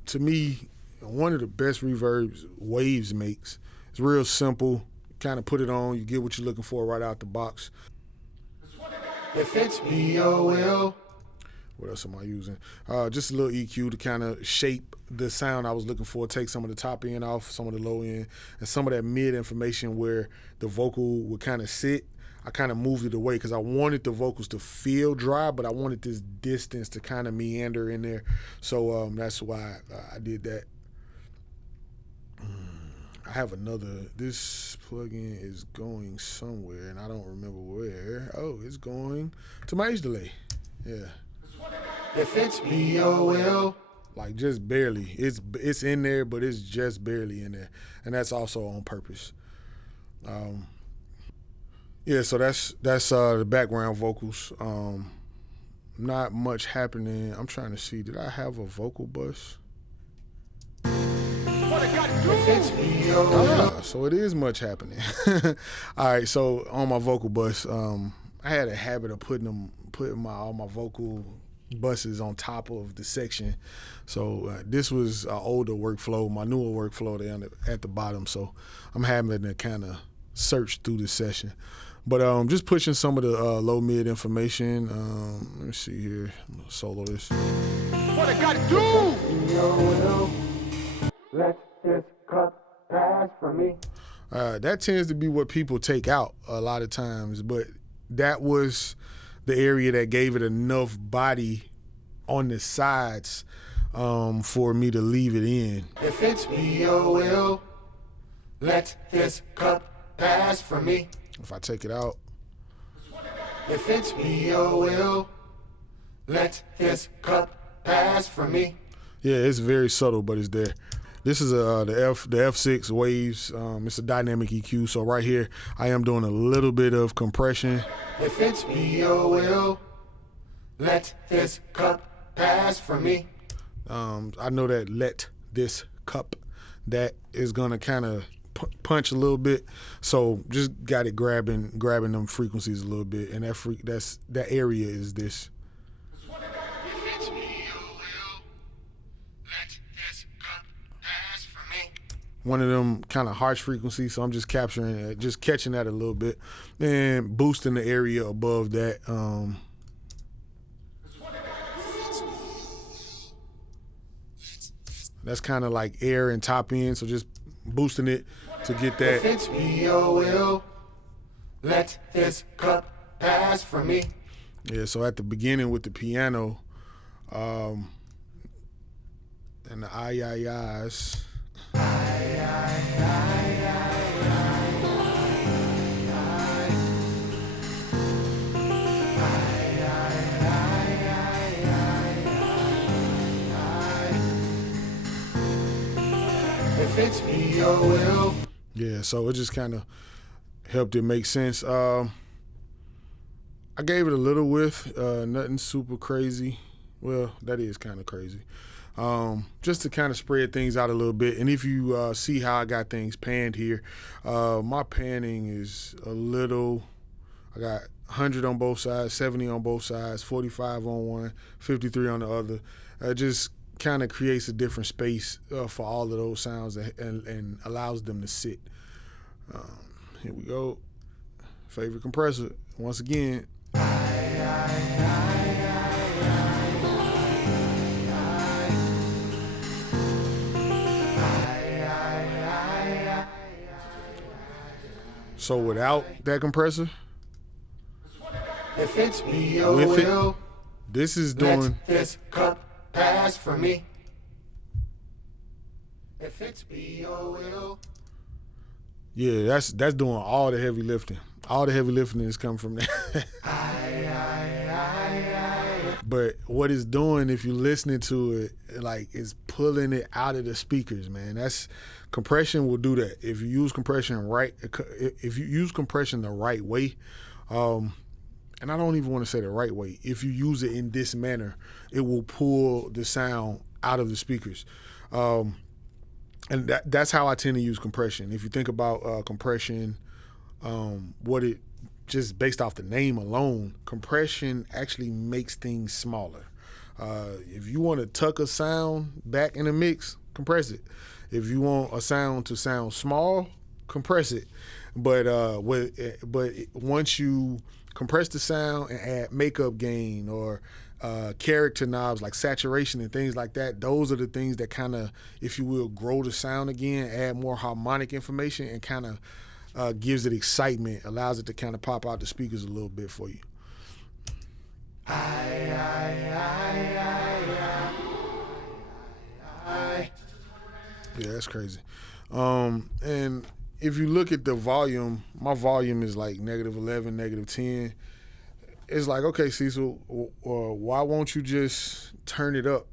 to me, one of the best reverbs Waves makes. It's real simple. Kind of put it on, you get what you're looking for right out the box. If it be your will, What else am I using? Just a little EQ to kind of shape the sound I was looking for, take some of the top end off, some of the low end, and some of that mid information where the vocal would kind of sit. I kind of moved it away because I wanted the vocals to feel dry, but I wanted this distance to kind of meander in there. So that's why I did that. I have this plugin is going somewhere, and I don't remember where. Oh, it's going to my H delay. Yeah. if it be your will, Like just barely. It's in there, but it's just barely in there, and that's also on purpose. Yeah, so that's the background vocals. Not much happening. I'm trying to see. Did I have a vocal bus? if it be your will, So it is much happening. All right, so on my vocal bus, I had a habit of putting all my vocal buses on top of the section. So this was an older workflow. My newer workflow, they're at the bottom. So I'm having to kind of search through the session. But just pushing some of the low mid information. Let me see here. I'm gonna solo this. What I gotta do? be your will, let this cup pass from me. That tends to be what people take out a lot of times, but that was the area that gave it enough body on the sides for me to leave it in. If it be your will, let this cup pass from me. If I take it out, If it be your will, let this cup pass from me. yeah, it's very subtle, but it's there. This is the F6 Waves. It's a dynamic EQ, so right here I am doing a little bit of compression. If it be your will, let this cup pass from me. I know that let this cup, that is gonna kind of punch a little bit, so just got it grabbing them frequencies a little bit, and that area is this. If it be your will, let this cup pass from me. One of them kind of harsh frequencies, so I'm just capturing it, just catching that a little bit, and boosting the area above that. That's kind of like air and top end, so just boosting it to get If that. it be your will, let this cup pass from me. Yeah, so at the beginning with the piano, and the I-I-I's. If it be your will, Yeah, so it just kind of helped it make sense. I gave it a little width, nothing super crazy. Well, that is kind of crazy. Just to kind of spread things out a little bit. And if you see how I got things panned here, my panning is a little, I got 100 on both sides, 70 on both sides, 45 on one, 53 on the other. Just kind of creates a different space for all of those sounds and allows them to sit. Here we go. Favorite compressor. Once again. So without that compressor, If it's be your with it, will, this is doing. let this cup pass from me. If it's be your will. Yeah, that's doing all the heavy lifting. All the heavy lifting is coming from that. But what it's doing, if you're listening to it, like, is pulling it out of the speakers, man. That's compression will do that. If you use compression right, if you use compression the right way, and I don't even want to say the right way. If you use it in this manner, it will pull the sound out of the speakers. And that's how I tend to use compression. If you think about compression, just based off the name alone, compression actually makes things smaller. If you want to tuck a sound back in a mix, compress it. If you want a sound to sound small, compress it. But once you compress the sound and add makeup gain or character knobs like saturation and things like that, those are the things that kind of, if you will, grow the sound again, add more harmonic information, and kind of gives it excitement, allows it to kind of pop out the speakers a little bit for you. Yeah, that's crazy. And if you look at the volume, my volume is like -11, -10. It's like, okay, Cecil, why won't you just turn it up?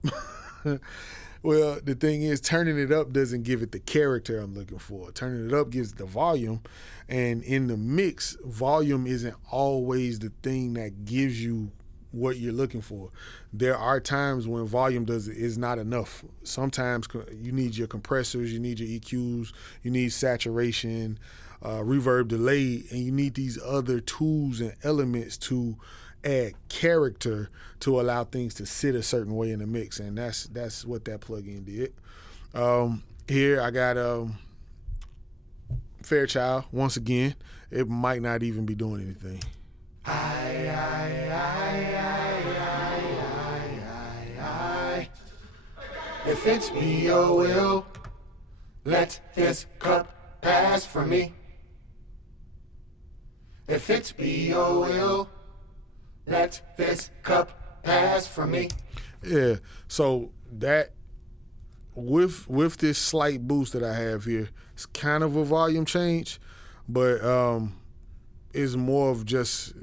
Well, the thing is, turning it up doesn't give it the character I'm looking for. Turning it up gives it the volume. And in the mix, volume isn't always the thing that gives you what you're looking for. There are times when volume is not enough. Sometimes you need your compressors, you need your EQs, you need saturation, reverb, delay, and you need these other tools and elements to add character to allow things to sit a certain way in the mix, and that's what that plugin did. Here I got Fairchild. Once again, it might not even be doing anything. If it's be your will, let this cup pass from me. If it's be your will, let this cup pass from me. Yeah, so that with this slight boost that I have here, it's kind of a volume change, but it's more of just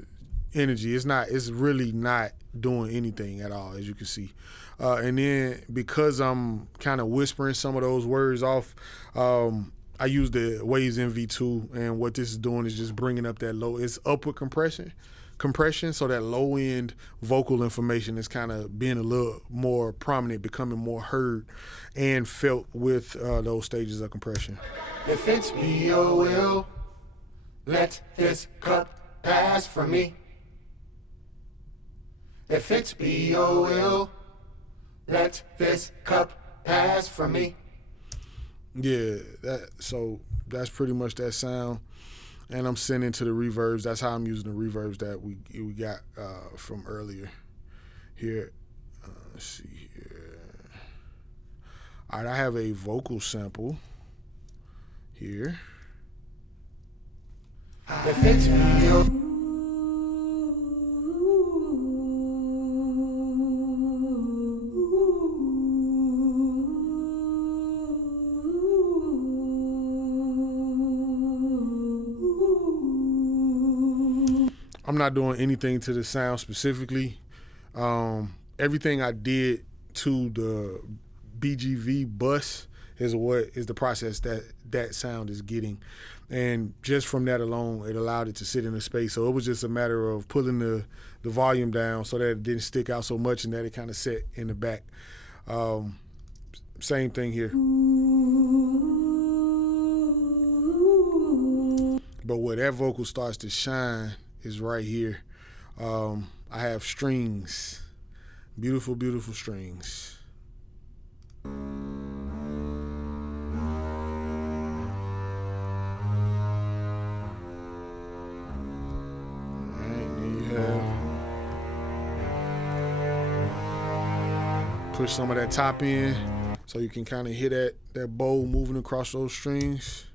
energy. It's really not doing anything at all, as you can see. And then because I'm kind of whispering some of those words off, I use the Waves MV2, and what this is doing is just bringing up that low. It's upward compression, so that low end vocal information is kind of being a little more prominent, becoming more heard and felt with those stages of compression. If it's be your will, let this cup pass from me. If it's be your will, let this cup pass from me. Yeah, so that's pretty much that sound. And I'm sending to the reverbs. That's how I'm using the reverbs that we got from earlier. Here, let's see here. All right, I have a vocal sample here. If it's be your I'm not doing anything to the sound specifically. Everything I did to the BGV bus is the process that sound is getting. And just from that alone, it allowed it to sit in the space. So it was just a matter of pulling the volume down so that it didn't stick out so much and that it kind of sat in the back. Same thing here. But where that vocal starts to shine is right here. I have strings, beautiful, beautiful strings. All right, then you have push some of that top in so you can kind of hear that bow moving across those strings.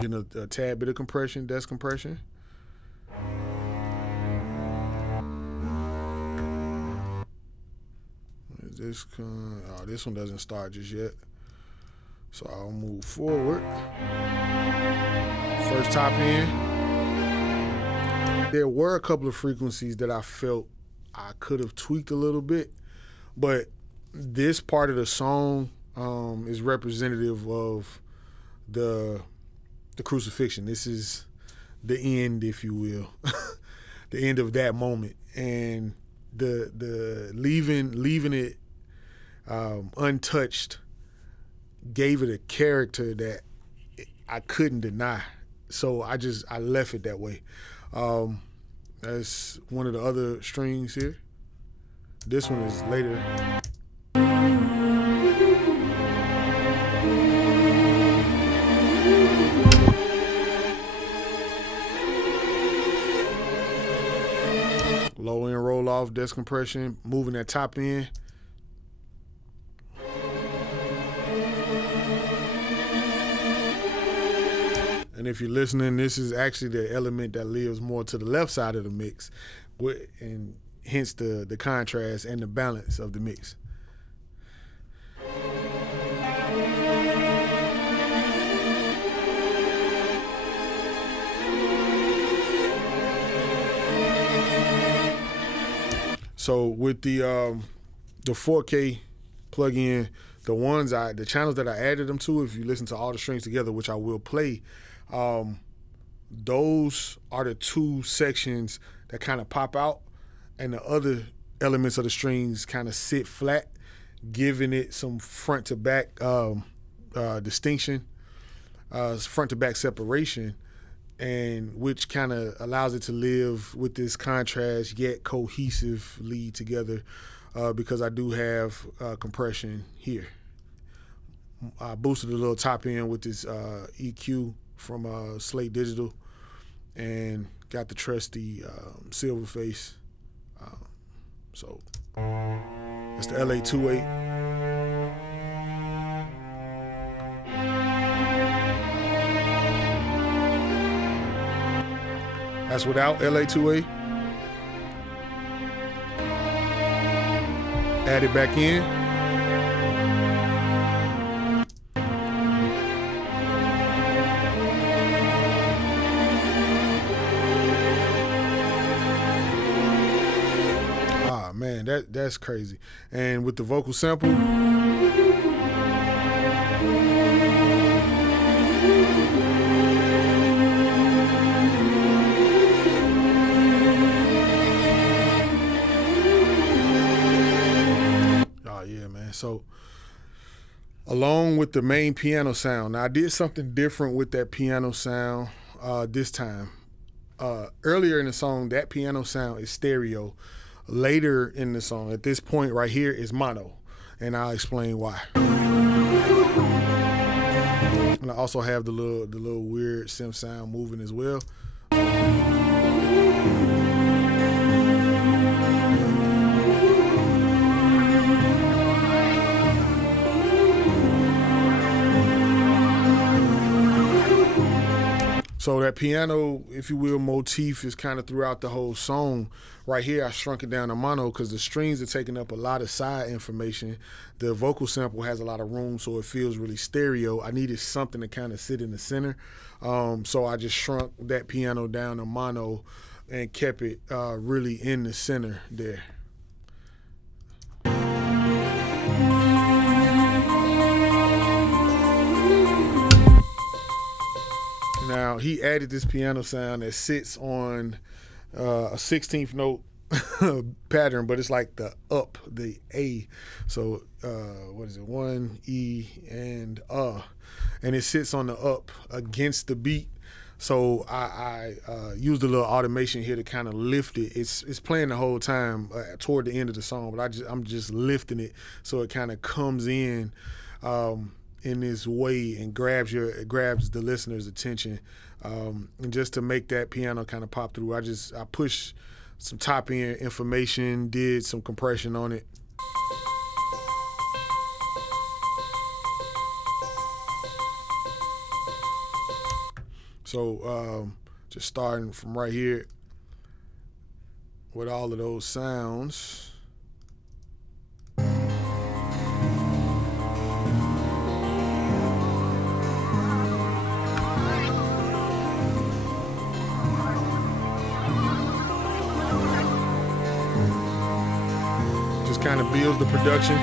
Getting a tad bit of compression, desk compression. This one doesn't start just yet. So I'll move forward. First top in. There were a couple of frequencies that I felt I could have tweaked a little bit, but this part of the song is representative of the crucifixion. This is the end, if you will, the end of that moment, and the leaving it untouched gave it a character that I couldn't deny. So I left it that way. That's one of the other strings here. This one is later. Low end roll off, desk compression, moving that top end. And if you're listening, this is actually the element that lives more to the left side of the mix, and hence the contrast and the balance of the mix. So with the 4K plug-in, the channels that I added them to, if you listen to all the strings together, which I will play, those are the two sections that kind of pop out, and the other elements of the strings kind of sit flat, giving it some front to back distinction, front to back separation, and which kind of allows it to live with this contrast yet cohesively together, because I do have compression here. I boosted a little top end with this EQ from Slate Digital, and got the trusty silver face. So it's the LA-28. That's without LA-28. Add it back in. Man, that's crazy. And with the vocal sample, yeah, man. So along with the main piano sound, now I did something different with that piano sound this time. Earlier in the song, that piano sound is stereo. Later in the song, at this point right here, is mono, and I'll explain why. And I also have the little weird synth sound moving as well. So that piano, if you will, motif is kind of throughout the whole song. Right here, I shrunk it down to mono because the strings are taking up a lot of side information. The vocal sample has a lot of room, so it feels really stereo. I needed something to kind of sit in the center. So I just shrunk that piano down to mono and kept it really in the center there. Now, he added this piano sound that sits on a 16th note pattern, but it's like the up, the A. So, what is it? 1, E, and it sits on the up against the beat. So I used a little automation here to kind of lift it. It's playing the whole time toward the end of the song, but I'm just lifting it so it kind of comes in this way and grabs the listener's attention, and just to make that piano kind of pop through, I pushed some top end information, did some compression on it. So just starting from right here with all of those sounds. Just kind of builds the production.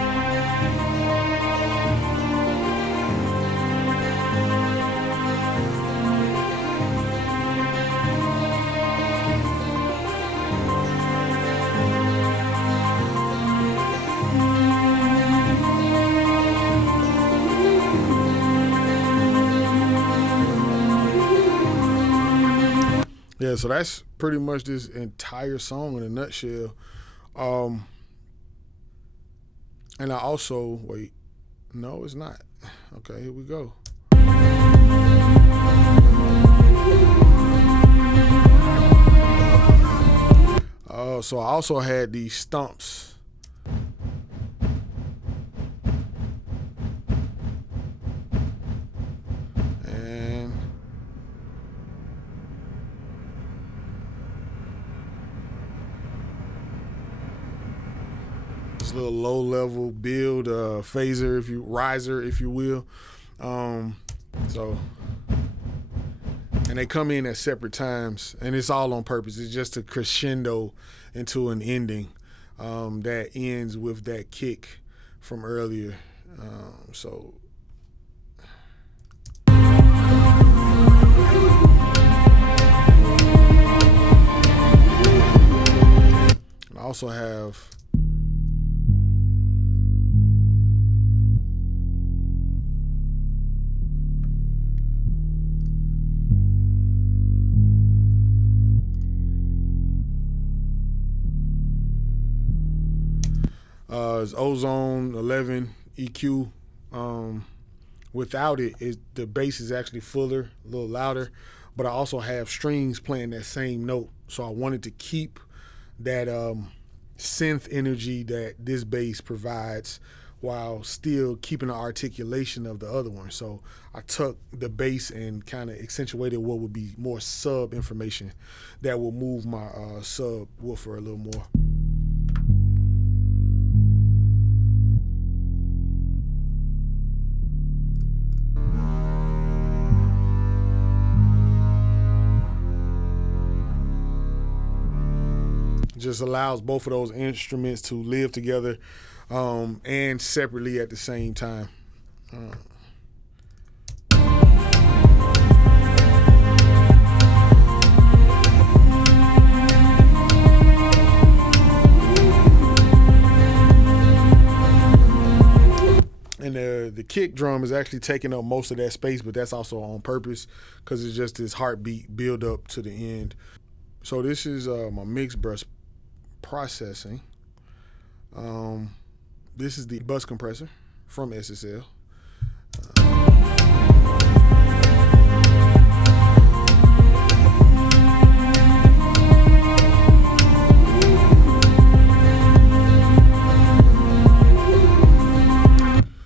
Yeah, so that's pretty much this entire song in a nutshell. And I also, wait, no, it's not. Okay, here we go. So I also had these stumps. And this little low-level build, phaser, riser, if you will. So, and they come in at separate times, and it's all on purpose. It's just a crescendo into an ending that ends with that kick from earlier. So. I also have it's Ozone 11 EQ. Without it, the bass is actually fuller, a little louder, but I also have strings playing that same note. So I wanted to keep that synth energy that this bass provides while still keeping the articulation of the other one. So I took the bass and kind of accentuated what would be more sub information that will move my subwoofer a little more. Just allows both of those instruments to live together and separately at the same time. And the kick drum is actually taking up most of that space, but that's also on purpose because it's just this heartbeat build up to the end. So this is my mixbus processing. This is the bus compressor from SSL.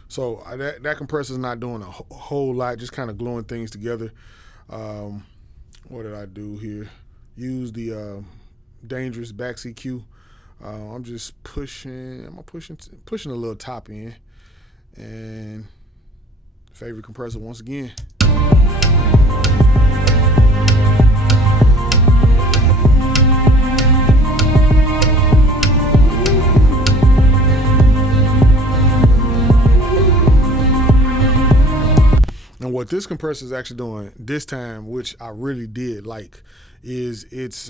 So that compressor is not doing a whole lot, just kind of gluing things together. What did I do here? Use the dangerous back CQ. I'm just pushing a little top in, and favorite compressor once again. And what this compressor is actually doing this time, which I really did like, is it's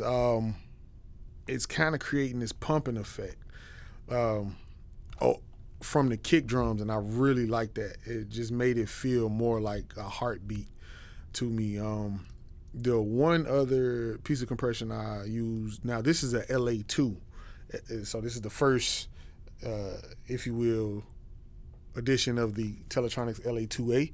kind of creating this pumping effect from the kick drums, and I really like that. It just made it feel more like a heartbeat to me. The one other piece of compression I use, now this is a LA2, so this is the first, if you will, edition of the Teletronics LA2A.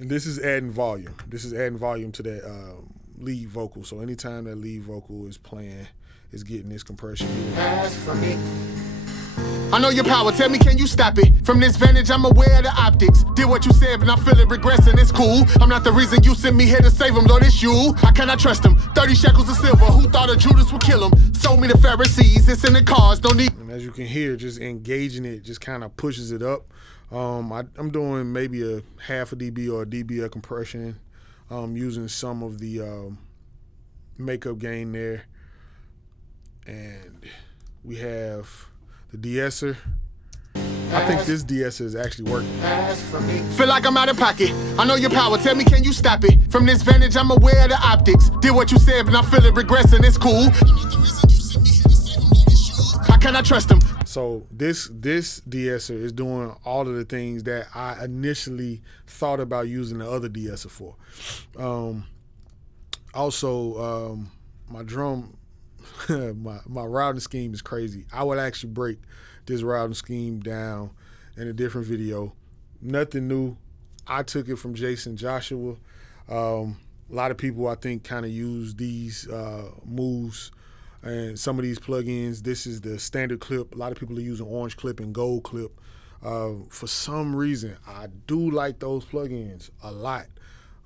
And this is adding volume. This is adding volume to that lead vocal. So anytime that lead vocal is playing, it's getting this compression. As for me, I know your power, tell me can you stop it? From this vantage, I'm aware of the optics. Did what you said, but I'm feeling regressing, it's cool. I'm not the reason you sent me here to save him, Lord, it's you. I cannot trust him. 30 shekels of silver, who thought of Judas would kill him? Sold me the Pharisees, it's in the cars, no need. And as you can hear, just engaging it just kind of pushes it up. I'm doing maybe a half a dB or a dB of compression, using some of the makeup gain there. And we have the de-esser. I think this de-esser is actually working. Feel like I'm out of pocket. I know your power, tell me can you stop it? From this vantage, I'm aware of the optics. Did what you said, but I'm feeling regressing, it's cool. I cannot trust him. So this de-esser is doing all of the things that I initially thought about using the other de-esser for. Also, my drum, my routing scheme is crazy. I would actually break this routing scheme down in a different video. Nothing new. I took it from Jason Joshua. A lot of people, I think, kind of use these moves and some of these plugins. This is the standard clip. A lot of people are using orange clip and gold clip. For some reason, I do like those plugins a lot,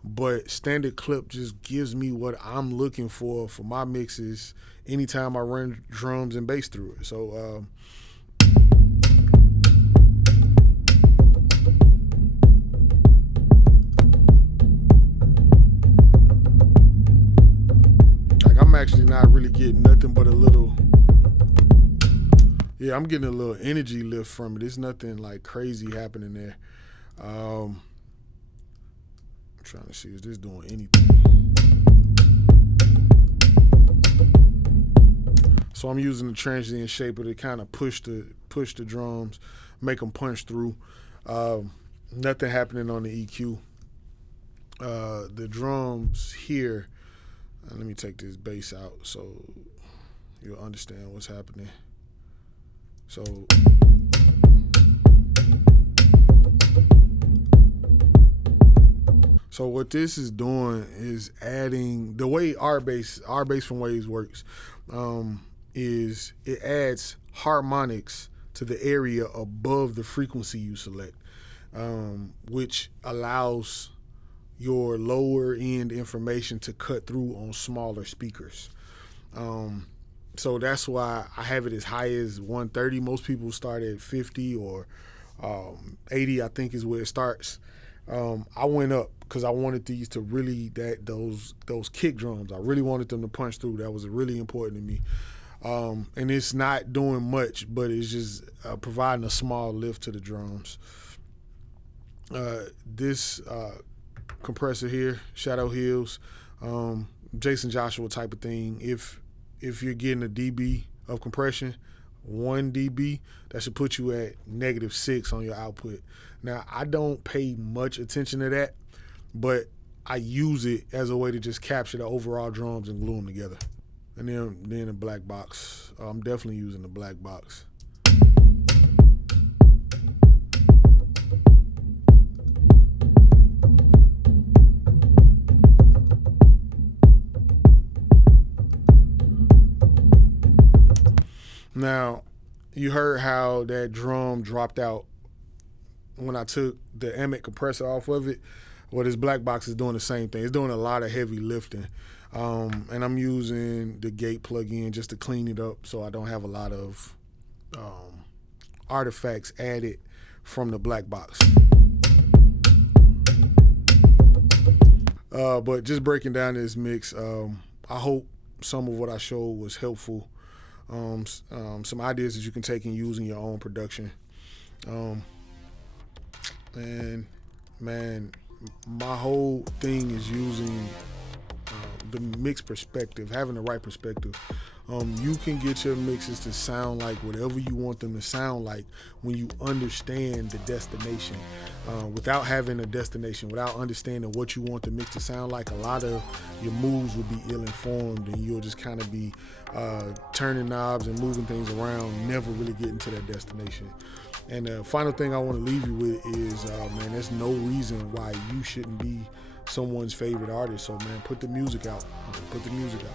but standard clip just gives me what I'm looking for my mixes anytime I run drums and bass through it. So like I'm actually not really getting nothing but a little, yeah, I'm getting a little energy lift from it. There's nothing like crazy happening there. I'm trying to see, is this doing anything? So I'm using the transient shaper to kind of push the drums, make them punch through. Nothing happening on the EQ. The drums here, let me take this bass out so you'll understand what's happening. So what this is doing is adding, the way our bass from Waves works, is it adds harmonics to the area above the frequency you select, which allows your lower end information to cut through on smaller speakers. So that's why I have it as high as 130. Most people start at 50 or 80, I think is where it starts. I went up because I wanted these to really, those kick drums, I really wanted them to punch through. That was really important to me. And it's not doing much, but it's just providing a small lift to the drums. This compressor here, Shadow Hills, Jason Joshua type of thing. If you're getting a dB of compression, 1 dB, that should put you at -6 on your output. Now, I don't pay much attention to that, but I use it as a way to just capture the overall drums and glue them together. And then the black box. I'm definitely using the black box. Now, you heard how that drum dropped out when I took the Emmett compressor off of it. Well, this black box is doing the same thing. It's doing a lot of heavy lifting. And I'm using the gate plugin just to clean it up so I don't have a lot of artifacts added from the black box. But just breaking down this mix, I hope some of what I showed was helpful. Some ideas that you can take and use in your own production. And man, my whole thing is using the mix perspective, having the right perspective. You can get your mixes to sound like whatever you want them to sound like when you understand the destination. Without having a destination, without understanding what you want the mix to sound like, a lot of your moves will be ill-informed and you'll just kind of be turning knobs and moving things around, never really getting to that destination. And the final thing I want to leave you with is, man, there's no reason why you shouldn't be someone's favorite artist. So, man, put the music out. Put the music out.